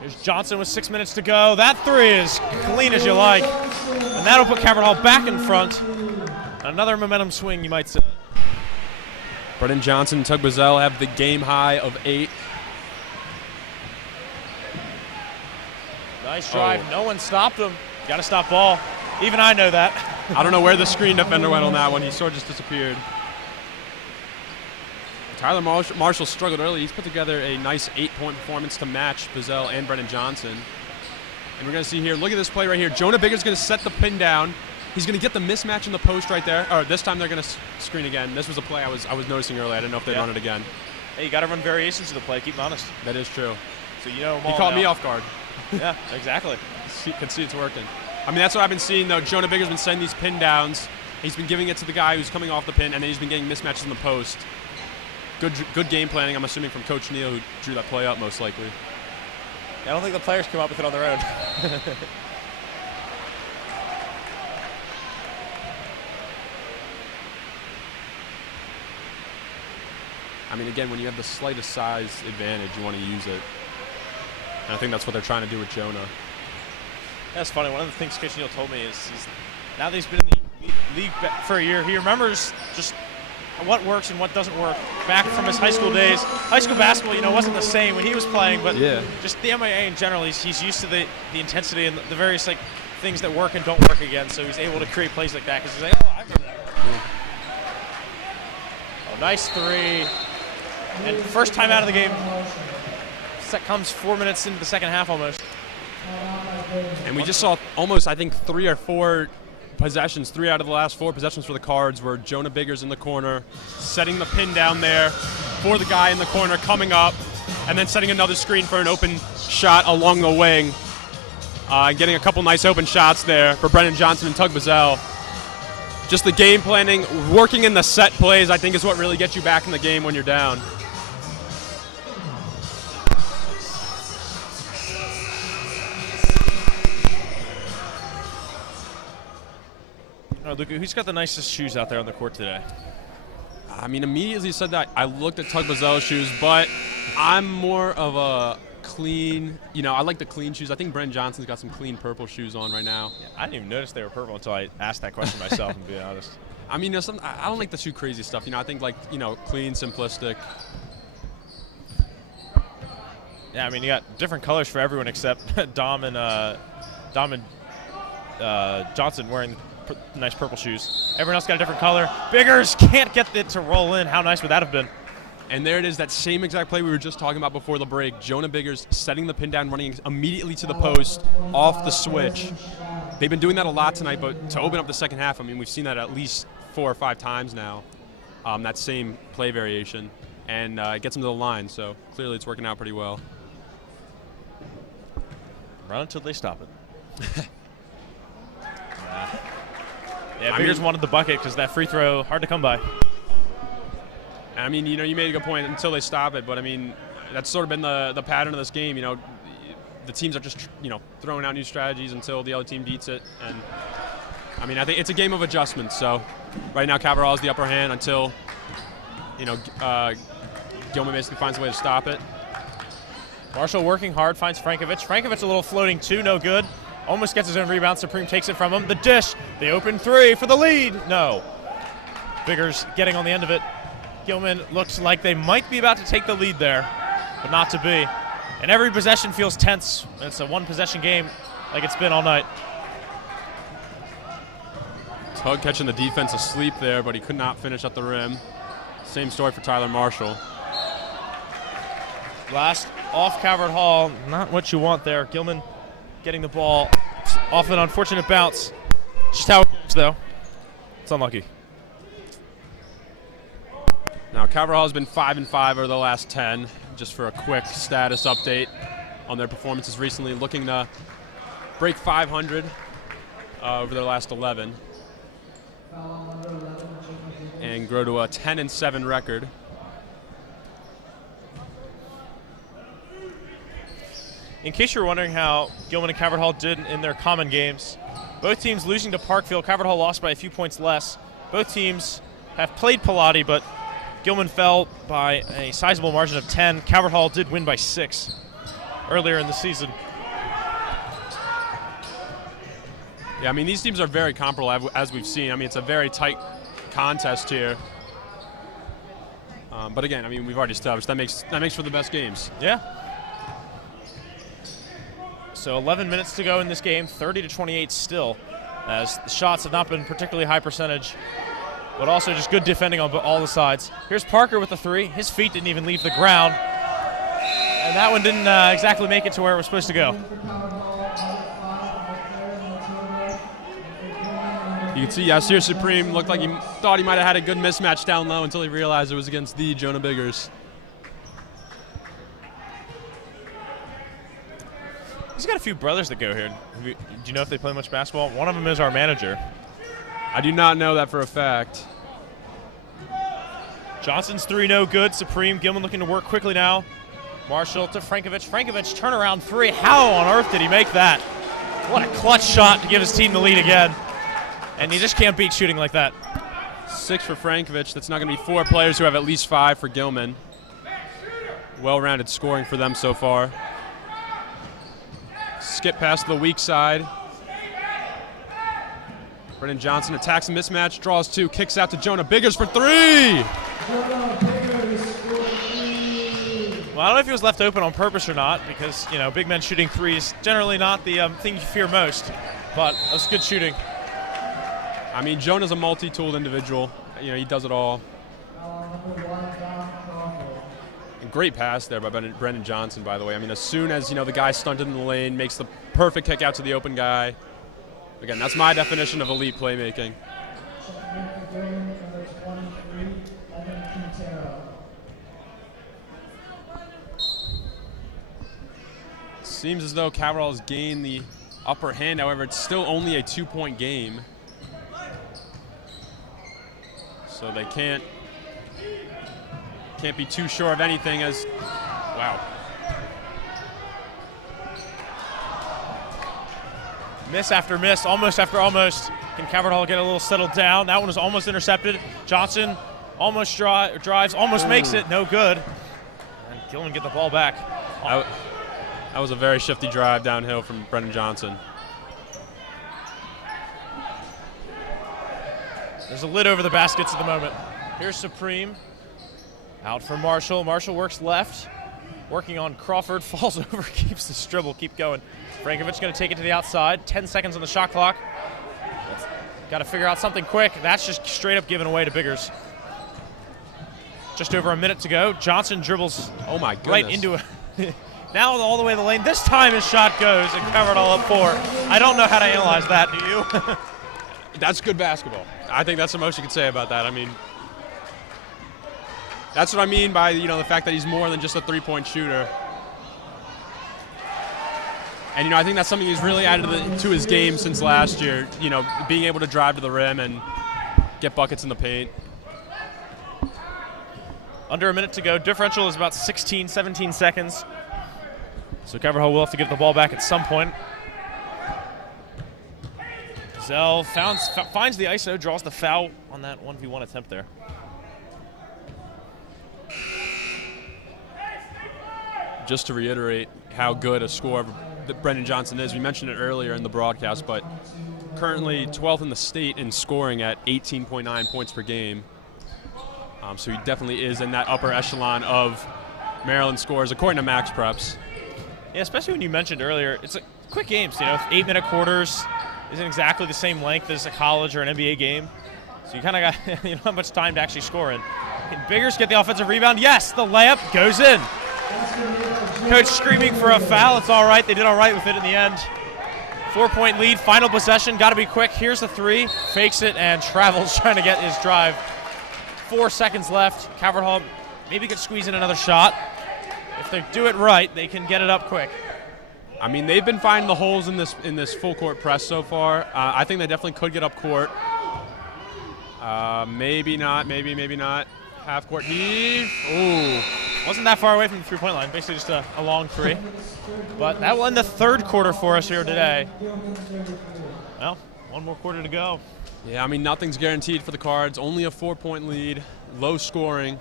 Here's Johnson with 6 minutes to go. That 3 is clean as you like. And that'll put Cabot Hall back in front. Another momentum swing, you might say. Brennan Johnson and Tug Bazell have the game high of 8. Nice drive. No one stopped him. Got to stop ball. Even I know that. I don't know where the screen defender went on that one. He sort of just disappeared. Tyler Marshall struggled early. He's put together a nice 8-point performance to match Bazell and Brennan Johnson. And we're going to see here, look at this play right here. Jonah Bigger's going to set the pin down. He's going to get the mismatch in the post right there. Or this time they're going to screen again. This was a play I was noticing earlier. I didn't know if they'd run it again. Hey, you got to run variations of the play. Keep them honest. That is true. So you know them all. He caught now. me off guard. Yeah, exactly. Can see it's working. I mean, that's what I've been seeing, though. Jonah Bigger's been sending these pin downs. He's been giving it to the guy who's coming off the pin, and then he's been getting mismatches in the post. Good game planning, I'm assuming, from Coach Neal, who drew that play up most likely. I don't think the players come up with it on their own. I mean, again, when you have the slightest size advantage, you want to use it. And I think that's what they're trying to do with Jonah. That's funny. One of the things Coach Neal told me is now that he's been in the league for a year, he remembers just what works and what doesn't work back from his high school days. High school basketball, wasn't the same when he was playing, but just the MIA in general, he's used to the intensity and the various things that work and don't work again, so he's able to create plays like that because he's like, oh, I remember that. Oh, nice 3. And first time out of the game. That comes 4 minutes into the second half almost. And we just saw almost, I think, 3 or 4 possessions, 3 out of the last 4 possessions for the Cards were Jonah Biggers in the corner, setting the pin down there for the guy in the corner coming up, and then setting another screen for an open shot along the wing. Getting a couple nice open shots there for Brennan Johnson and Tug Bazell. just the game planning, working in the set plays, I think is what really gets you back in the game when you're down. All right, Luca, who's got the nicest shoes out there on the court today? I mean, immediately you said that, I looked at Tug Bazzel's shoes, but I'm more of a clean, I like the clean shoes. I think Brennan Johnson's got some clean purple shoes on right now. Yeah, I didn't even notice they were purple until I asked that question myself, to be honest. I mean, I don't like the shoe crazy stuff. I think clean, simplistic. Yeah, I mean, you got different colors for everyone except Dom and Johnson wearing nice purple shoes. Everyone else got a different color. Biggers can't get it to roll in. How nice would that have been? And there it is, that same exact play we were just talking about before the break. Jonah Biggers setting the pin down, running immediately to the post, off the switch. They've been doing that a lot tonight, but to open up the second half, I mean, we've seen that at least 4 or 5 times now, that same play variation. And it gets them to the line, so clearly it's working out pretty well. Run until they stop it. Yeah, Biggers wanted the bucket because that free throw, hard to come by. I mean, you made a good point until they stop it, but I mean, that's sort of been the pattern of this game. The teams are just, throwing out new strategies until the other team beats it. And I mean, I think it's a game of adjustments. So right now, Cabral has the upper hand until, Gilman basically finds a way to stop it. Marshall working hard, finds Frankovic. Frankovic a little floating two, no good. Almost gets his own rebound. Supreme takes it from him. The dish, the open three for the lead. No. Biggers getting on the end of it. Gilman looks like they might be about to take the lead there, but not to be. And every possession feels tense. It's a one-possession game like it's been all night. Tug catching the defense asleep there, but he could not finish at the rim. Same story for Tyler Marshall. Last off Calvert Hall, not what you want there. Gilman getting the ball off an unfortunate bounce. Just how it goes, though. It's unlucky. Now, Calvert Hall has been 5-5 over the last 10. Just for a quick status update on their performances recently, looking to break 500 over their last 11 and grow to a 10-7 record. In case you're wondering how Gilman and Calvert Hall did in their common games, both teams losing to Parkville. Calvert Hall lost by a few points less. Both teams have played Pilati, but Gilman fell by a sizable margin of 10. Calvert Hall did win by 6 earlier in the season. Yeah, I mean, these teams are very comparable as we've seen. I mean, it's a very tight contest here. But again, I mean, we've already established that makes for the best games. Yeah. So 11 minutes to go in this game, 30-28 still, as the shots have not been particularly high percentage, but also just good defending on all the sides. Here's Parker with the three. His feet didn't even leave the ground, and that one didn't exactly make it to where it was supposed to go. You can see Yasir Supreme looked like he thought he might have had a good mismatch down low until he realized it was against the Jonah Biggers. He's got a few brothers that go here. Do you know if they play much basketball? One of them is our manager. I do not know that for a fact. Johnson's three no good. Supreme, Gilman looking to work quickly now. Marshall to Frankovic. Frankovic turnaround three. How on earth did he make that? What a clutch shot to give his team the lead again. And you just can't beat shooting like that. 6 for Frankovic. That's not going to be 4 players who have at least 5 for Gilman. Well-rounded scoring for them so far. Skip past the weak side. Brennan Johnson attacks a mismatch, draws 2, kicks out to Jonah Biggers for 3. Well, I don't know if he was left open on purpose or not, because, big men shooting threes generally not the thing you fear most, but it was good shooting. I mean, Jonah's a multi-tooled individual. He does it all. And great pass there by Brennan Johnson, by the way. I mean, as soon as, the guy stunted in the lane, makes the perfect kick out to the open guy. Again, that's my definition of elite playmaking. Seems as though Cabral has gained the upper hand. However, it's still only a 2-point game. so they can't be too sure of anything as, wow. Miss after miss, almost after almost. Can Calvert Hall get a little settled down? That one was almost intercepted. Johnson almost drives, almost makes it, no good. And Gilman get the ball back. That was a very shifty drive downhill from Brendan Johnson. There's a lid over the baskets at the moment. Here's Supreme. Out for Marshall. Marshall works left. Working on Crawford. Falls over. Keeps the dribble. Keep going. Frankovic going to take it to the outside. 10 seconds on the shot clock. Got to figure out something quick. That's just straight up given away to Biggers. Just over a minute to go. Johnson dribbles right into it. Now all the way in the lane. This time his shot goes and Calvert Hall up 4. I don't know how to analyze that. Do you? That's good basketball. I think that's the most you can say about that. I mean, that's what I mean by, the fact that he's more than just a three-point shooter. And, I think that's something he's really added to his game since last year, being able to drive to the rim and get buckets in the paint. Under a minute to go. Differential is about 16, 17 seconds. So Calvert Hall will have to give the ball back at some point. Zell finds the ISO, draws the foul on that 1v1 attempt there. Just to reiterate how good a scorer that Brendan Johnson is, we mentioned it earlier in the broadcast, but currently 12th in the state in scoring at 18.9 points per game. So he definitely is in that upper echelon of Maryland scores, according to Max Preps. Yeah, especially when you mentioned earlier, it's like quick games, 8-minute quarters isn't exactly the same length as a college or an NBA game. So you kind of got, you don't have much time to actually score in. Can Biggers get the offensive rebound? Yes, the layup goes in. Coach screaming for a foul. It's all right. They did all right with it in the end. 4-point lead, final possession. Got to be quick. Here's the three. Fakes it and travels trying to get his drive. 4 seconds left. Calvert Hall maybe could squeeze in another shot. If they do it right, they can get it up quick. I mean, they've been finding the holes in this full court press so far. I think they definitely could get up court. Maybe not. Maybe not. Half court heave. Ooh. Wasn't that far away from the three-point line. Basically just a long three. But that will end the third quarter for us here today. Well, one more quarter to go. Yeah, I mean, nothing's guaranteed for the Cards. Only a 4-point lead. Low scoring.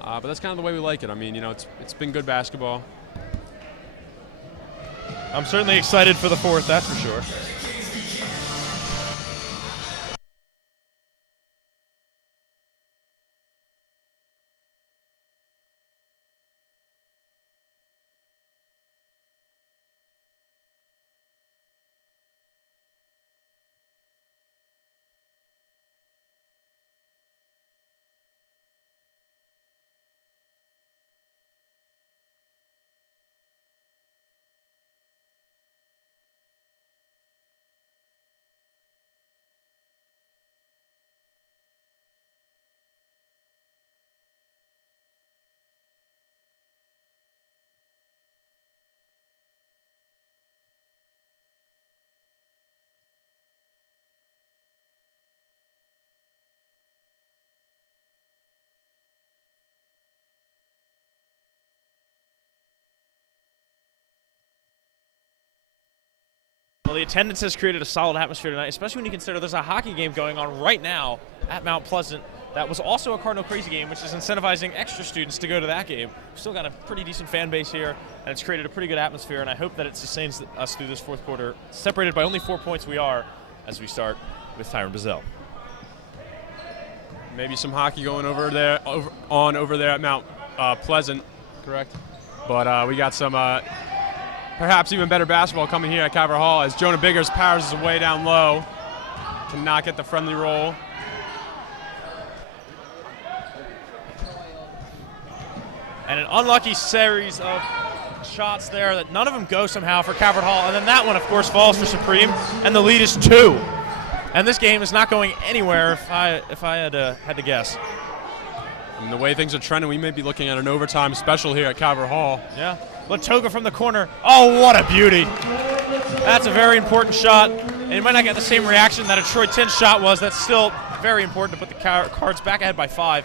But that's kind of the way we like it. I mean, it's been good basketball. I'm certainly excited for the fourth, that's for sure. Well, the attendance has created a solid atmosphere tonight, especially when you consider there's a hockey game going on right now at Mount Pleasant. That was also a Cardinal Crazy game, which is incentivizing extra students to go to that game. We've still got a pretty decent fan base here, and it's created a pretty good atmosphere, and I hope that it sustains us through this fourth quarter. Separated by only 4 points we are as we start with Tyron Bazell. Maybe some hockey going over there at Mount Pleasant, correct? But we got some perhaps even better basketball coming here at Calvert Hall as Jonah Biggers powers his way down low. Cannot get the friendly roll. And an unlucky series of shots there that none of them go somehow for Calvert Hall. And then that one, of course, falls for Supreme, and the lead is 2. And this game is not going anywhere if I had to guess. And the way things are trending, we may be looking at an overtime special here at Calvert Hall. Yeah. Latoga from the corner. Oh, what a beauty. That's a very important shot. And you might not get the same reaction that a Troy Tin shot was. That's still very important to put the Cards back ahead by 5.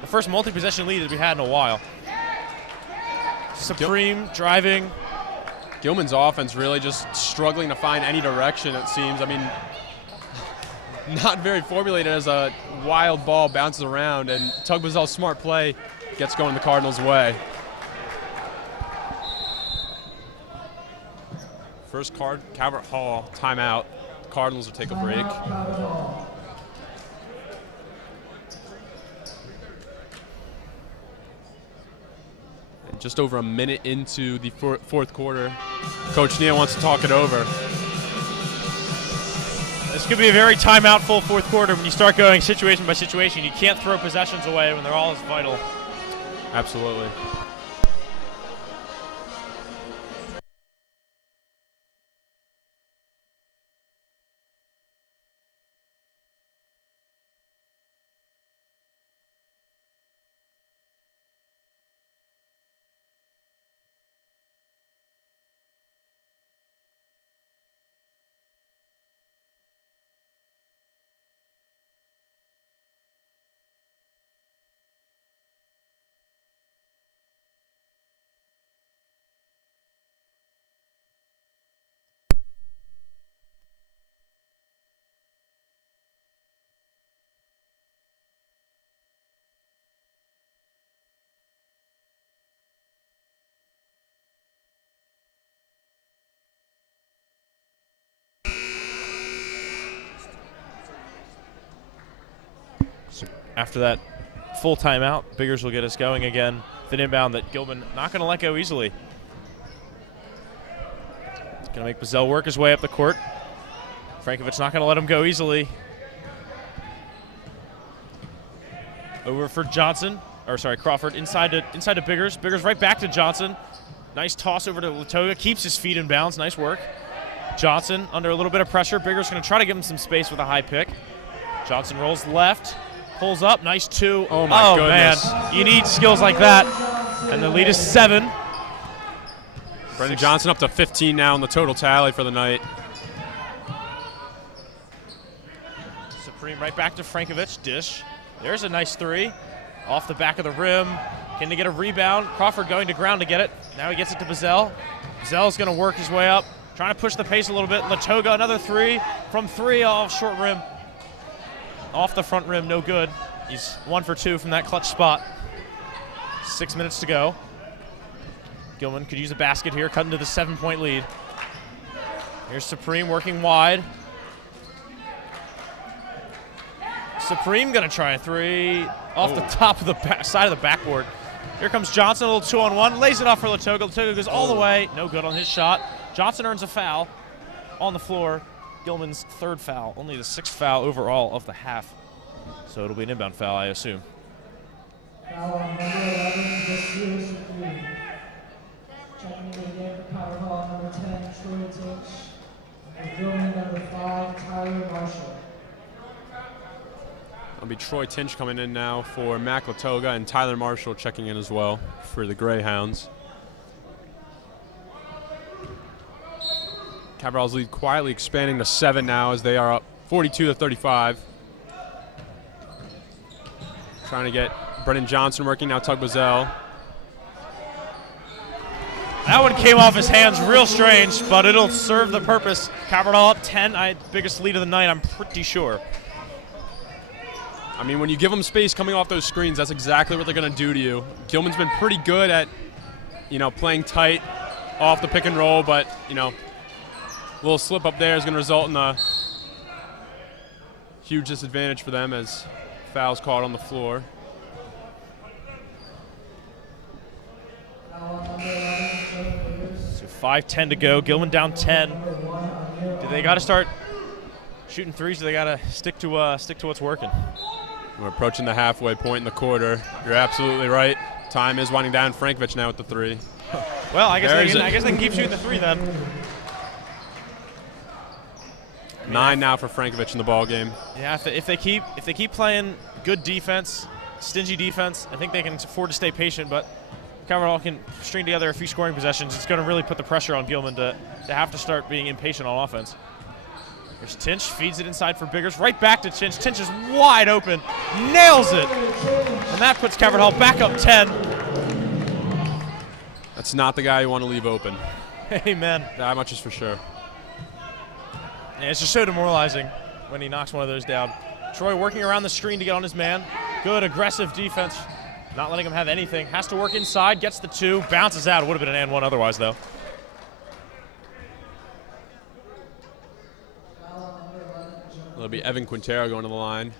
The first multi-possession lead that we had in a while. Supreme driving. Gilman's offense really just struggling to find any direction, it seems. I mean, not very formulated as a wild ball bounces around, and Tugbazel's smart play gets going the Cardinals' way. First Calvert Hall timeout. Cardinals will take a break. And just over a minute into the fourth quarter, Coach Neal wants to talk it over. This could be a very timeout-full fourth quarter when you start going situation by situation. You can't throw possessions away when they're all as vital. Absolutely. After that full timeout, Biggers will get us going again. An inbound that Gilman not going to let go easily. Going to make Bazell work his way up the court. Frankovich not going to let him go easily. Over for Johnson, or sorry, Crawford inside to Biggers. Biggers right back to Johnson. Nice toss over to Latoga. Keeps his feet in bounds. Nice work. Johnson under a little bit of pressure. Biggers going to try to give him some space with a high pick. Johnson rolls left. Pulls up, nice 2. Oh my goodness. Man, you need skills like that. And the lead is 7. Brendan Johnson up to 15 now in the total tally for the night. Supreme right back to Frankovich, dish. There's a nice 3. Off the back of the rim. Can he get a rebound? Crawford going to ground to get it. Now he gets it to Bazell. Bazell's going to work his way up. Trying to push the pace a little bit. Latoga, another 3. From 3 off short rim. Off the front rim, no good. He's 1 for 2 from that clutch spot. 6 minutes to go. Gilman could use a basket here, cut into the 7-point lead. Here's Supreme working wide. Supreme gonna try a 3 off the top of the side of the backboard. Here comes Johnson, a little 2-on-1, lays it off for Latoga. Latoga goes all the way, no good on his shot. Johnson earns a foul on the floor. Gilman's 3rd foul, only the 6th foul overall of the half. So it'll be an inbound foul, I assume. Foul on number 11, this is Supreme. Checking in again for Calvert Hall, number 10, Troy Tinch. And Gilman, number 5, Tyler Marshall. It'll be Troy Tinch coming in now for Mac Latoga, and Tyler Marshall checking in as well for the Greyhounds. Cabral's lead quietly expanding to 7 now as they are up 42-35. Trying to get Brendan Johnson working now, Tug Bazell. That one came off his hands real strange, but it'll serve the purpose. Cabral up 10, biggest lead of the night, I'm pretty sure. I mean, when you give them space coming off those screens, that's exactly what they're going to do to you. Gilman's been pretty good at, playing tight off the pick and roll, but, a little slip up there is going to result in a huge disadvantage for them as fouls called on the floor. So 5:10 to go. Gilman down 10. Do they got to start shooting threes? Or they got to stick to what's working? We're approaching the halfway point in the quarter. You're absolutely right. Time is winding down. Frankovich now with the 3. Well, I guess they can keep shooting the 3 then. 9 now for Frankovich in the ball game. Yeah, if they keep playing good defense, stingy defense, I think they can afford to stay patient. But Calvert can string together a few scoring possessions. It's going to really put the pressure on Gilman to have to start being impatient on offense. Here's Tinch, feeds it inside for Biggers, right back to Tinch. Tinch is wide open, nails it, and that puts Calvert Hall back up 10. That's not the guy you want to leave open. Amen. That much is for sure. And it's just so demoralizing when he knocks one of those down. Troy working around the screen to get on his man. Good aggressive defense, not letting him have anything. Has to work inside, gets the 2, bounces out. It would have been an and 1 otherwise, though. It'll be Evan Quintero going to the line,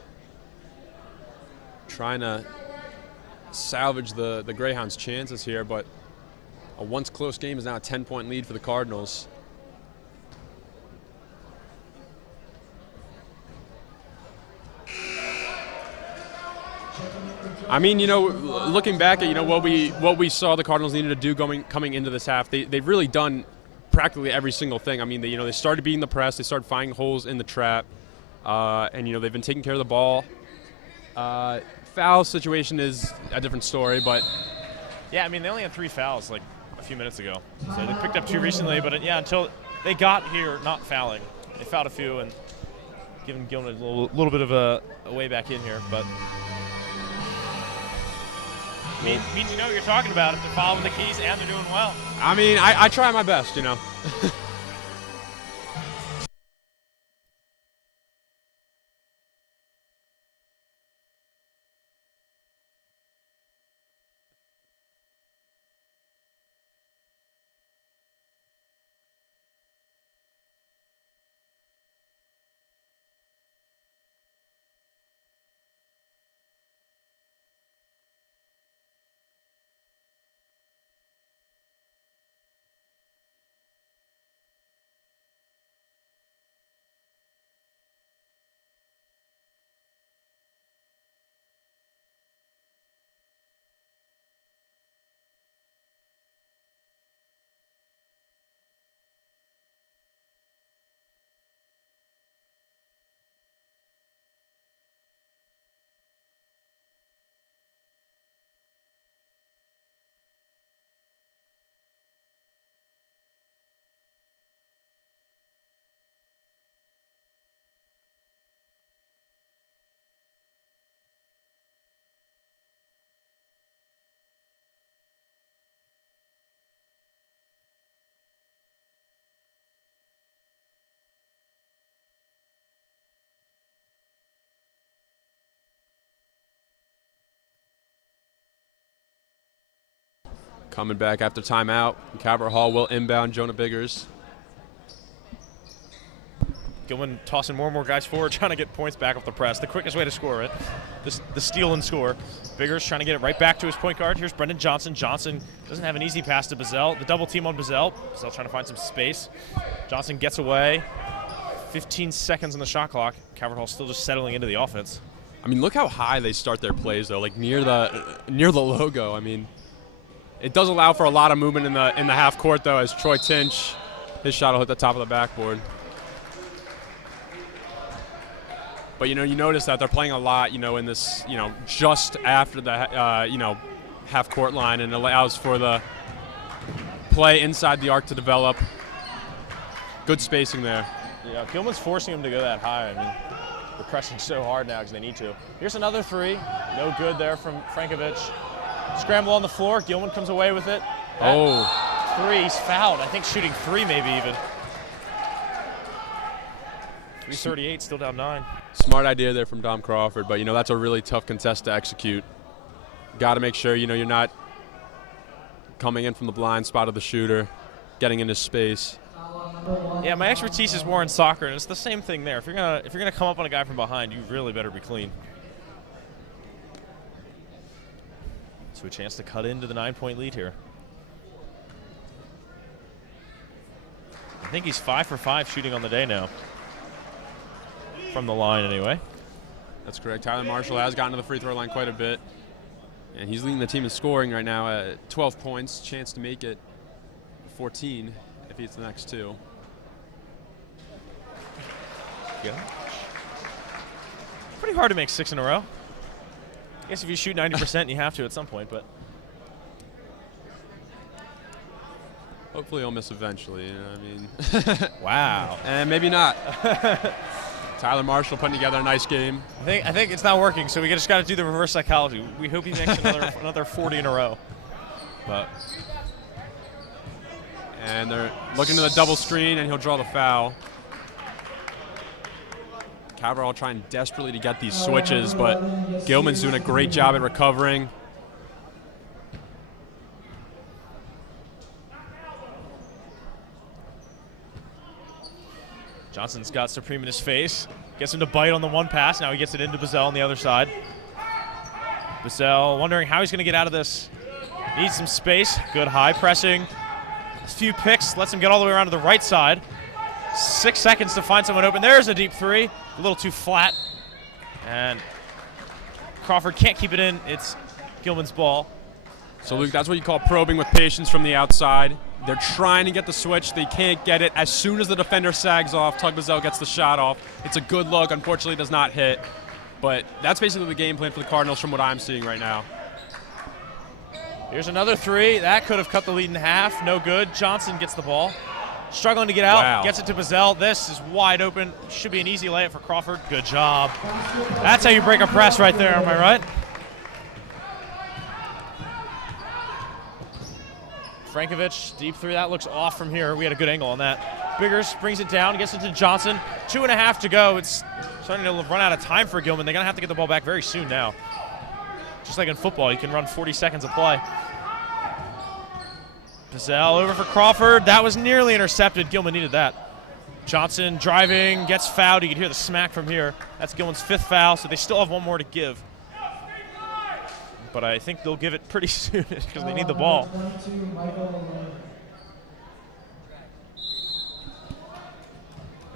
trying to salvage the Greyhounds' chances here, but a once close game is now a 10-point lead for the Cardinals. I mean, you know, looking back at, you know, what we saw the Cardinals needed to do coming into this half, they've really done practically every single thing. I mean, they started beating the press, they started finding holes in the trap, and, you know, they've been taking care of the ball. Foul situation is a different story, but yeah, I mean, they only had 3 fouls like a few minutes ago, so they picked up 2 recently. But yeah, until they got here, not fouling, they fouled a few and giving Gilman a little bit of a way back in here, but. Means you know what you're talking about if they're following the keys and they're doing well. I mean, I try my best, you know. Coming back after timeout, Calvert Hall will inbound Jonah Biggers. Gilman tossing more and more guys forward, trying to get points back off the press. The quickest way to score it, the steal and score. Biggers trying to get it right back to his point guard. Here's Brendan Johnson. Johnson doesn't have an easy pass to Bazell. The double team on Bazell. Bazell trying to find some space. Johnson gets away. 15 seconds on the shot clock. Calvert Hall still just settling into the offense. I mean, look how high they start their plays, though, like near the logo. I mean, it does allow for a lot of movement in the half court, though, as Troy Tinch, his shot will hit the top of the backboard. But, you know, you notice that they're playing a lot, you know, in this, you know, just after the, you know, half court line, and it allows for the play inside the arc to develop. Good spacing there. Yeah, Gilman's forcing him to go that high. I mean, they're pressing so hard now because they need to. Here's another 3. No good there from Frankovic. Scramble on the floor. Gilman comes away with it. Oh. 3. He's fouled. I think shooting 3 maybe even. 3:38, still down 9. Smart idea there from Dom Crawford, but, you know, that's a really tough contest to execute. Got to make sure, you know, you're not coming in from the blind spot of the shooter, getting into space. Yeah, my expertise is more in soccer, and it's the same thing there. If you're gonna come up on a guy from behind, you really better be clean. So a chance to cut into the 9-point lead here. I think he's 5 for 5 shooting on the day now. From the line, anyway. That's correct. Tyler Marshall has gotten to the free throw line quite a bit, and he's leading the team in scoring right now at 12 points. Chance to make it 14 if he hits the next 2. Yeah. Pretty hard to make 6 in a row. I guess if you shoot 90%, you have to at some point, but. Hopefully he'll miss eventually, you know what I mean? Wow. And maybe not. Tyler Marshall putting together a nice game. I think it's not working, so we just got to do the reverse psychology. We hope he makes another 40 in a row. But and they're looking to the double screen, and he'll draw the foul. Cabral trying desperately to get these switches, but Gilman's doing a great job at recovering. Johnson's got Supreme in his face. Gets him to bite on the one pass. Now he gets it into Bazell on the other side. Bazell wondering how he's going to get out of this. Needs some space. Good high pressing. A few picks. Lets him get all the way around to the right side. 6 seconds to find someone open. There's a deep three. A little too flat. And Crawford can't keep it in. It's Gilman's ball. So, Luke, that's what you call probing with patience from the outside. They're trying to get the switch. They can't get it. As soon as the defender sags off, Tug Bazell gets the shot off. It's a good look. Unfortunately, it does not hit. But that's basically the game plan for the Cardinals from what I'm seeing right now. Here's another three. That could have cut the lead in half. No good. Johnson gets the ball. Struggling to get out. Wow. Gets it to Bazell. This is wide open. Should be an easy layup for Crawford. Good job. That's how you break a press right there. Am I right? Frankovich, deep three. That looks off from here. We had a good angle on that. Biggers brings it down, gets it to Johnson. 2.5 to go. It's starting to run out of time for Gilman. They're going to have to get the ball back very soon now. Just like in football, you can run 40 seconds of play. Bazell over for Crawford. That was nearly intercepted. Gilman needed that. Johnson driving, gets fouled. You can hear the smack from here. That's Gilman's 5th foul, so they still have one more to give. But I think they'll give it pretty soon because they need the ball.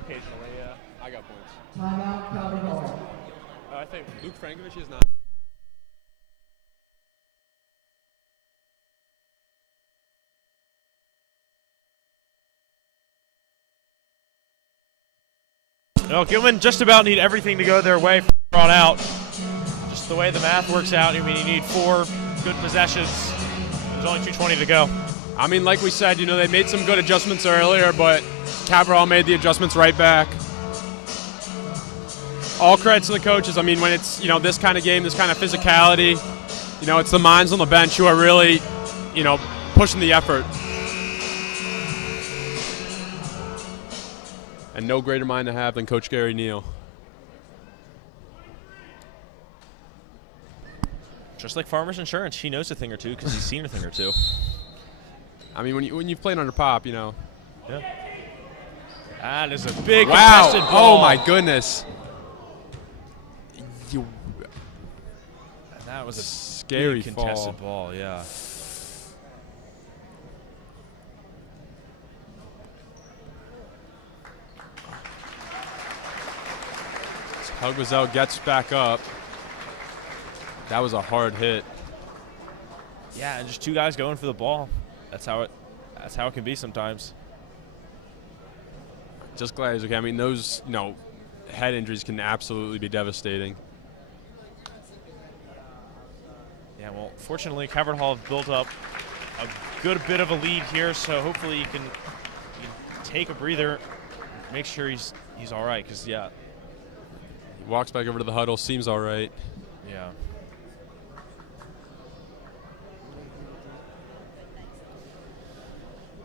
Occasionally, yeah. I got points. Timeout, Calvin Hall. I think Luke Frankovich is not. No, Gilman just about need everything to go their way from here on out. Just the way the math works out, I mean, you need 4 good possessions. There's only 2:20 to go. I mean, like we said, you know, they made some good adjustments earlier, but Cabral made the adjustments right back. All credit to the coaches. I mean, when it's, you know, this kind of game, this kind of physicality, you know, it's the minds on the bench who are really, you know, pushing the effort. And no greater mind to have than Coach Gary Neal. Just like Farmers Insurance, he knows a thing or two because he's seen a thing or two. I mean, when you've played under Pop, you know. Yeah. That is a big Wow! contested ball. Oh my goodness! That was a Scary big fall. contested ball. Yeah. Hugwazell gets back up. That was a hard hit. Yeah, and just 2 guys going for the ball. That's how it can be sometimes. Just glad he's okay. I mean, those, you know, head injuries can absolutely be devastating. Yeah, well, fortunately, Calvert Hall have built up a good bit of a lead here, so hopefully you can take a breather, make sure he's all right, because, yeah. He walks back over to the huddle, seems all right. Yeah.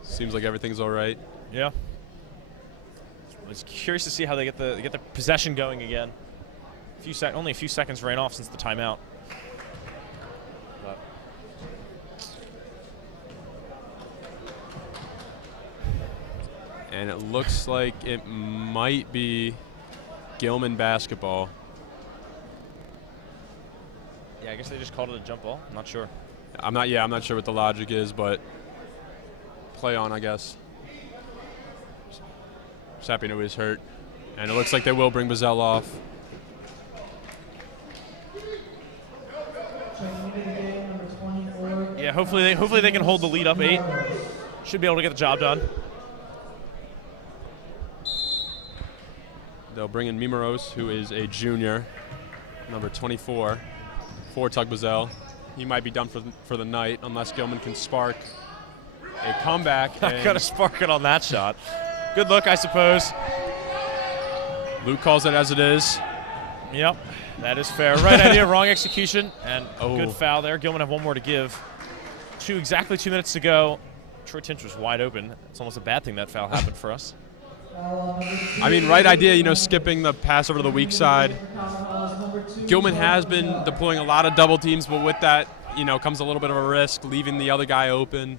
Seems like everything's all right. Yeah. I was curious to see how they get the possession going again. Only a few seconds ran off since the timeout. But And it looks like it might be Gilman basketball. yeah, I guess they just called it a jump ball. I'm not sure. I'm not sure what the logic is, but play on, I guess. Just happy to know he's hurt. And it looks like they will bring Bazell off. Yeah, hopefully they can hold the lead up 8. Should be able to get the job done. They'll bring in Mimaros, who is a junior, number 24, for Tug Bazell. He might be done for the night unless Gilman can spark. a comeback. Not going to spark it on that shot. Good look, I suppose. Luke calls it as it is. Yep, that is fair. Right idea, wrong execution, and good foul there. Gilman have one more to give. Exactly 2 minutes to go. Troy Tinch was wide open. It's almost a bad thing that foul happened for us. I mean, right idea, skipping the pass over to the weak side. Gilman has been deploying a lot of double teams, but with that, comes a little bit of a risk, leaving the other guy open.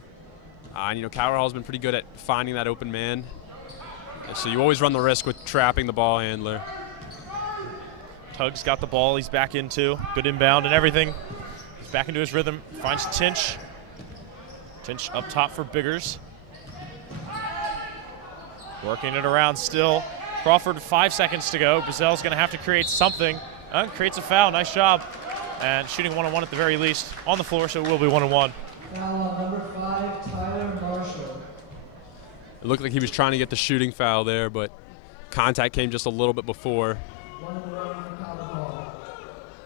Coward Hall's been pretty good at finding that open man. So you always run the risk with trapping the ball handler. Tug's got the ball. He's back into good inbound and everything. He's back into his rhythm. Finds Tinch. Tinch up top for Biggers. Working it around still. Crawford, 5 seconds to go. Bazel's going to have to create something. Creates a foul. Nice job. And shooting one-on-one at the very least on the floor, so it will be one-on-one. Foul on number 5, Tyler Marshall. It looked like he was trying to get the shooting foul there, but contact came just a little bit before.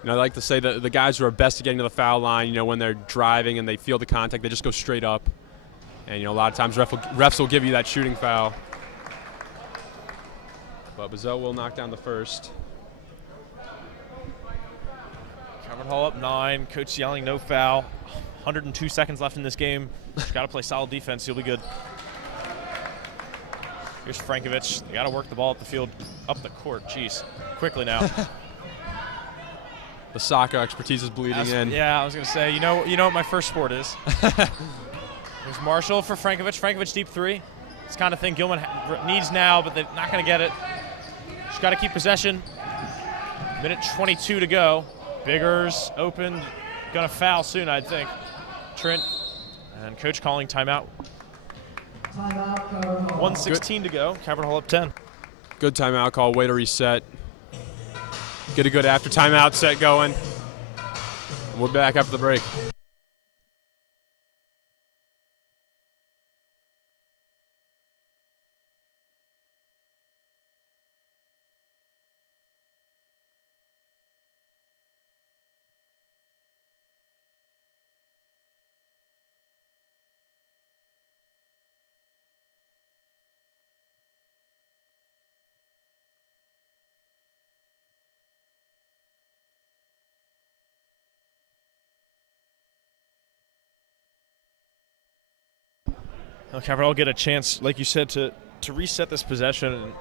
I like to say that the guys who are best at getting to the foul line, when they're driving and they feel the contact, they just go straight up. And, a lot of times refs will give you that shooting foul. But Bazel will knock down the first. Coward Hall up 9. Coach yelling no foul. 102 seconds left in this game. Just got to play solid defense. You'll be good. Here's Frankovich. They got to work the ball up the field, up the court. Jeez, quickly now. The soccer expertise is bleeding in. Yeah, I was gonna say. You know what my first sport is. There's Marshall for Frankovich. Frankovich deep three. It's the kind of thing Gilman needs now, but they're not gonna get it. Just got to keep possession. Minute 22 to go. Biggers open. Gonna foul soon, I think. Trent and coach calling timeout. 1:16 to go. Coward Hall up 10. Good timeout call. Way to reset. Get a good after timeout set going. We're back after the break. Well, Coward Hall get a chance, like you said, to reset this possession and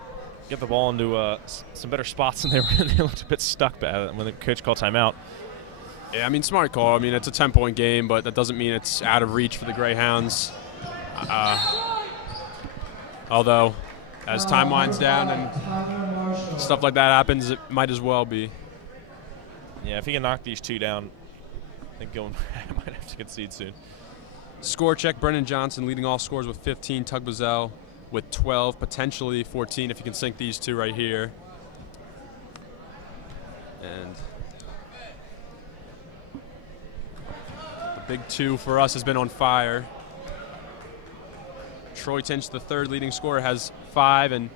get the ball into some better spots than they were. They looked a bit stuck when the coach called timeout. Yeah, I mean, smart call. I mean, it's a 10-point game, but that doesn't mean it's out of reach for the Greyhounds. Although, as time winds down and stuff like that happens, it might as well be. Yeah, if he can knock these two down, I think Gilman might have to concede soon. Score check, Brennan Johnson leading all scores with 15, Tug Bazel with 12, potentially 14 if you can sink these two right here. And the big two for us has been on fire. Troy Tinch, the third leading scorer, has 5, and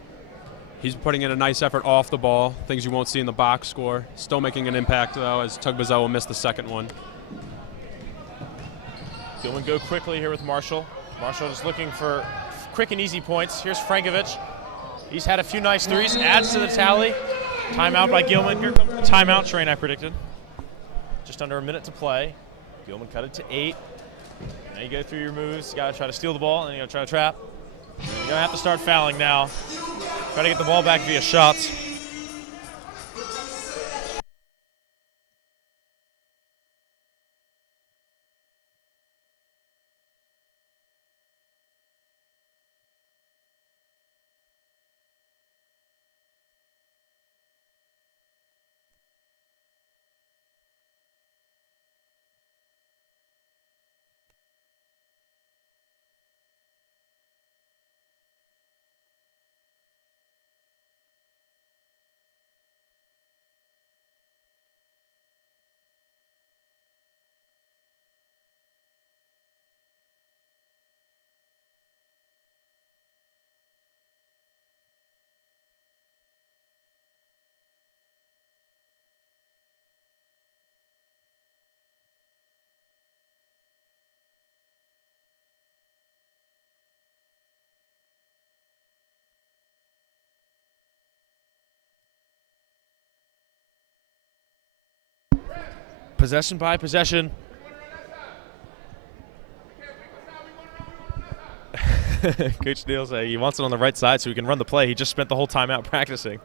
he's putting in a nice effort off the ball, things you won't see in the box score. Still making an impact, though, as Tug Bazel will miss the second one. Gilman go quickly here with Marshall. Marshall just looking for quick and easy points. Here's Frankovich. He's had a few nice threes, adds to the tally. Timeout by Gilman. Here comes the timeout train I predicted. Just under a minute to play. Gilman cut it to 8. Now you go through your moves. You got to try to steal the ball, and then you got to try to trap. You're going to have to start fouling now. Try to get the ball back via shots. possession by possession. Coach Neal says he wants it on the right side so he can run the play. He just spent the whole timeout practicing.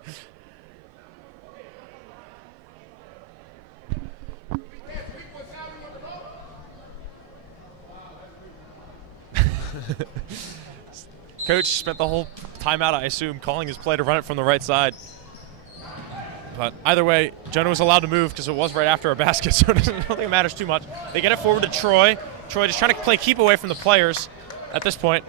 Coach spent the whole timeout, I assume, calling his play to run it from the right side. But either way, Jonah was allowed to move because it was right after a basket, so I don't think it matters too much. They get it forward to Troy. Troy just trying to play keep away from the players at this point.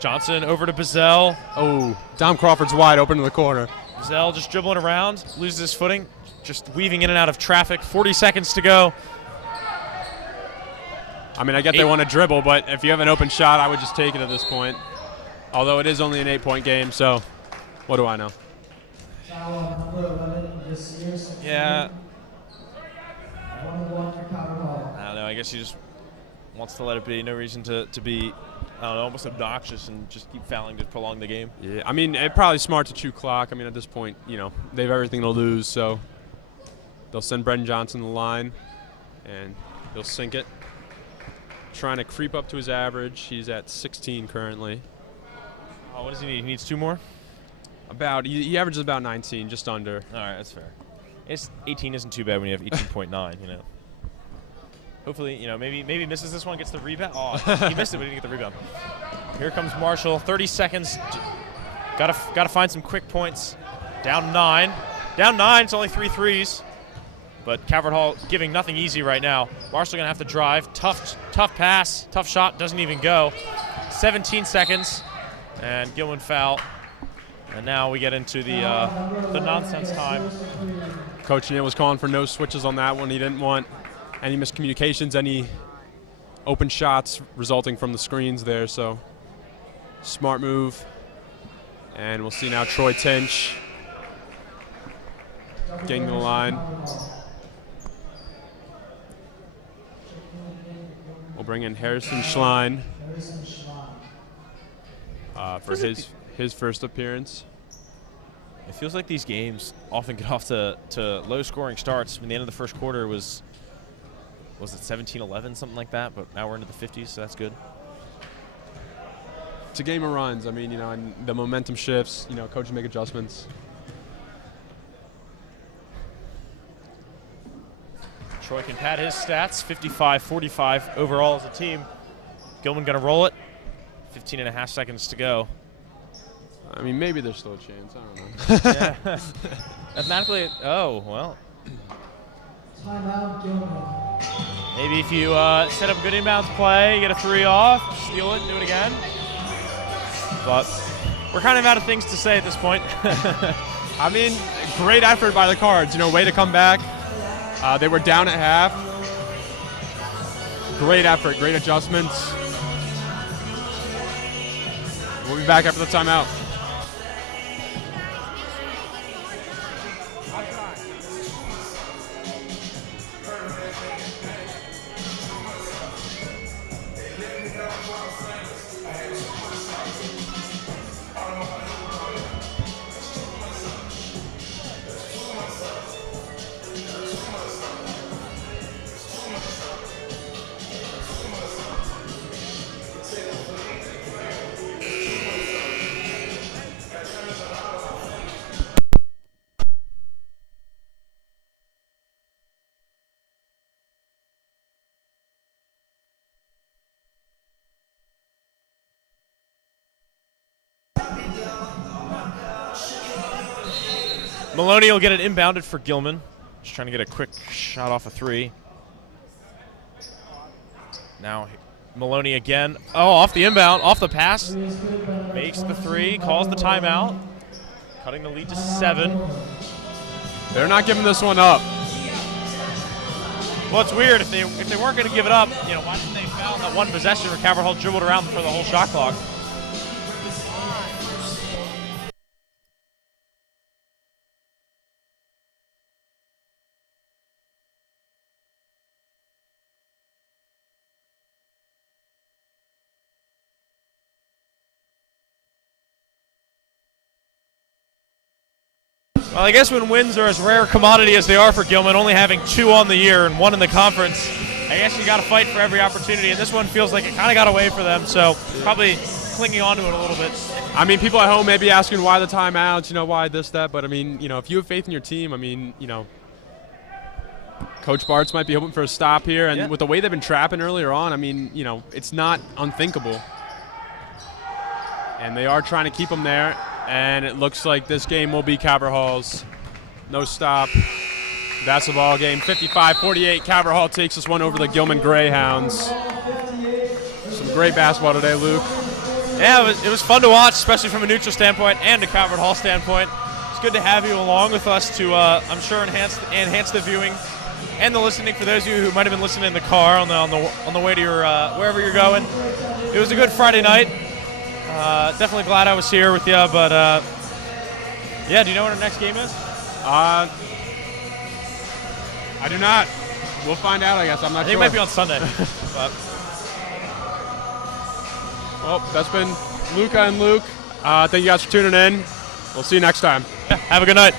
Johnson over to Bazell. Oh, Dom Crawford's wide open in the corner. Bazell just dribbling around, loses his footing, just weaving in and out of traffic. 40 seconds to go. I mean, I get they want to dribble, but if you have an open shot, I would just take it at this point. Although it is only an 8-point game, so what do I know? Yeah. I don't know. I guess he just wants to let it be. No reason to be, I don't know, almost obnoxious and just keep fouling to prolong the game. Yeah, I mean, it's probably smart to chew clock. I mean, at this point, you know, they have everything to lose, so they'll send Brendan Johnson the line, and he'll sink it. Trying to creep up to his average. He's at 16 currently. Oh, what does he need? He needs 2 more? He averages about 19, just under. All right, that's fair. 18 isn't too bad when you have 18.9, you know. Hopefully, you know, maybe misses this one, gets the rebound. Oh, he missed it, but he didn't get the rebound. Here comes Marshall. 30 seconds. Gotta find some quick points. Down 9. Down 9. It's only 3 threes. But Calvert Hall giving nothing easy right now. Marshall gonna have to drive. Tough pass. Tough shot. Doesn't even go. 17 seconds. And Gilman foul. And now we get into the nonsense time. Coach Neal was calling for no switches on that one. He didn't want any miscommunications, any open shots resulting from the screens there. So smart move. And we'll see now Troy Tinch getting to the line. We'll bring in Harrison Schlein for his first appearance. It feels like these games often get off to low-scoring starts. I mean, the end of the first quarter was it 17-11, something like that? But now we're into the 50s, so that's good. It's a game of runs. I mean, you know, and the momentum shifts. You know, coaches make adjustments. Troy can pad his stats, 55-45 overall as a team. Gilman going to roll it. 15 and a half seconds to go. I mean, maybe there's still a chance. I don't know. Yeah. Mathematically, oh, well. Timeout, Gilman. Maybe if you set up a good inbounds play, get a 3 off, steal it, do it again. But we're kind of out of things to say at this point. I mean, great effort by the Cards. You know, way to come back. They were down at half. Great effort, great adjustments. We'll be back after the timeout. Maloney will get it inbounded for Gilman. Just trying to get a quick shot off a 3. Now Maloney again. Oh, off the inbound, off the pass. Makes the 3, calls the timeout. Cutting the lead to 7. They're not giving this one up. Well, it's weird. If they weren't going to give it up, you know, why didn't they foul that one possession where Calvert Hall dribbled around for the whole shot clock? Well, I guess when wins are as rare a commodity as they are for Gilman, only having 2 on the year and 1 in the conference, I guess you got to fight for every opportunity, and this one feels like it kind of got away for them, so probably clinging on to it a little bit. I mean, people at home may be asking why the timeouts, why this, that, but I mean, if you have faith in your team, I mean, Coach Bartz might be hoping for a stop here, and with the way they've been trapping earlier on, I mean, it's not unthinkable. And they are trying to keep them there, and it looks like this game will be Calvert Hall's. No stop. That's the ball game. 55-48. Calvert Hall takes this one over the Gilman Greyhounds. Some great basketball today, Luke. Yeah, it was fun to watch, especially from a neutral standpoint and a Calvert Hall standpoint. It's good to have you along with us to, I'm sure, enhance the viewing and the listening for those of you who might have been listening in the car on the way to your wherever you're going. It was a good Friday night. Definitely glad I was here with you, but yeah, do you know what our next game is? I do not. We'll find out, I guess. I'm not sure. I think it might be on Sunday. But. Well, that's been Luca and Luke. Thank you guys for tuning in. We'll see you next time. Yeah, have a good night.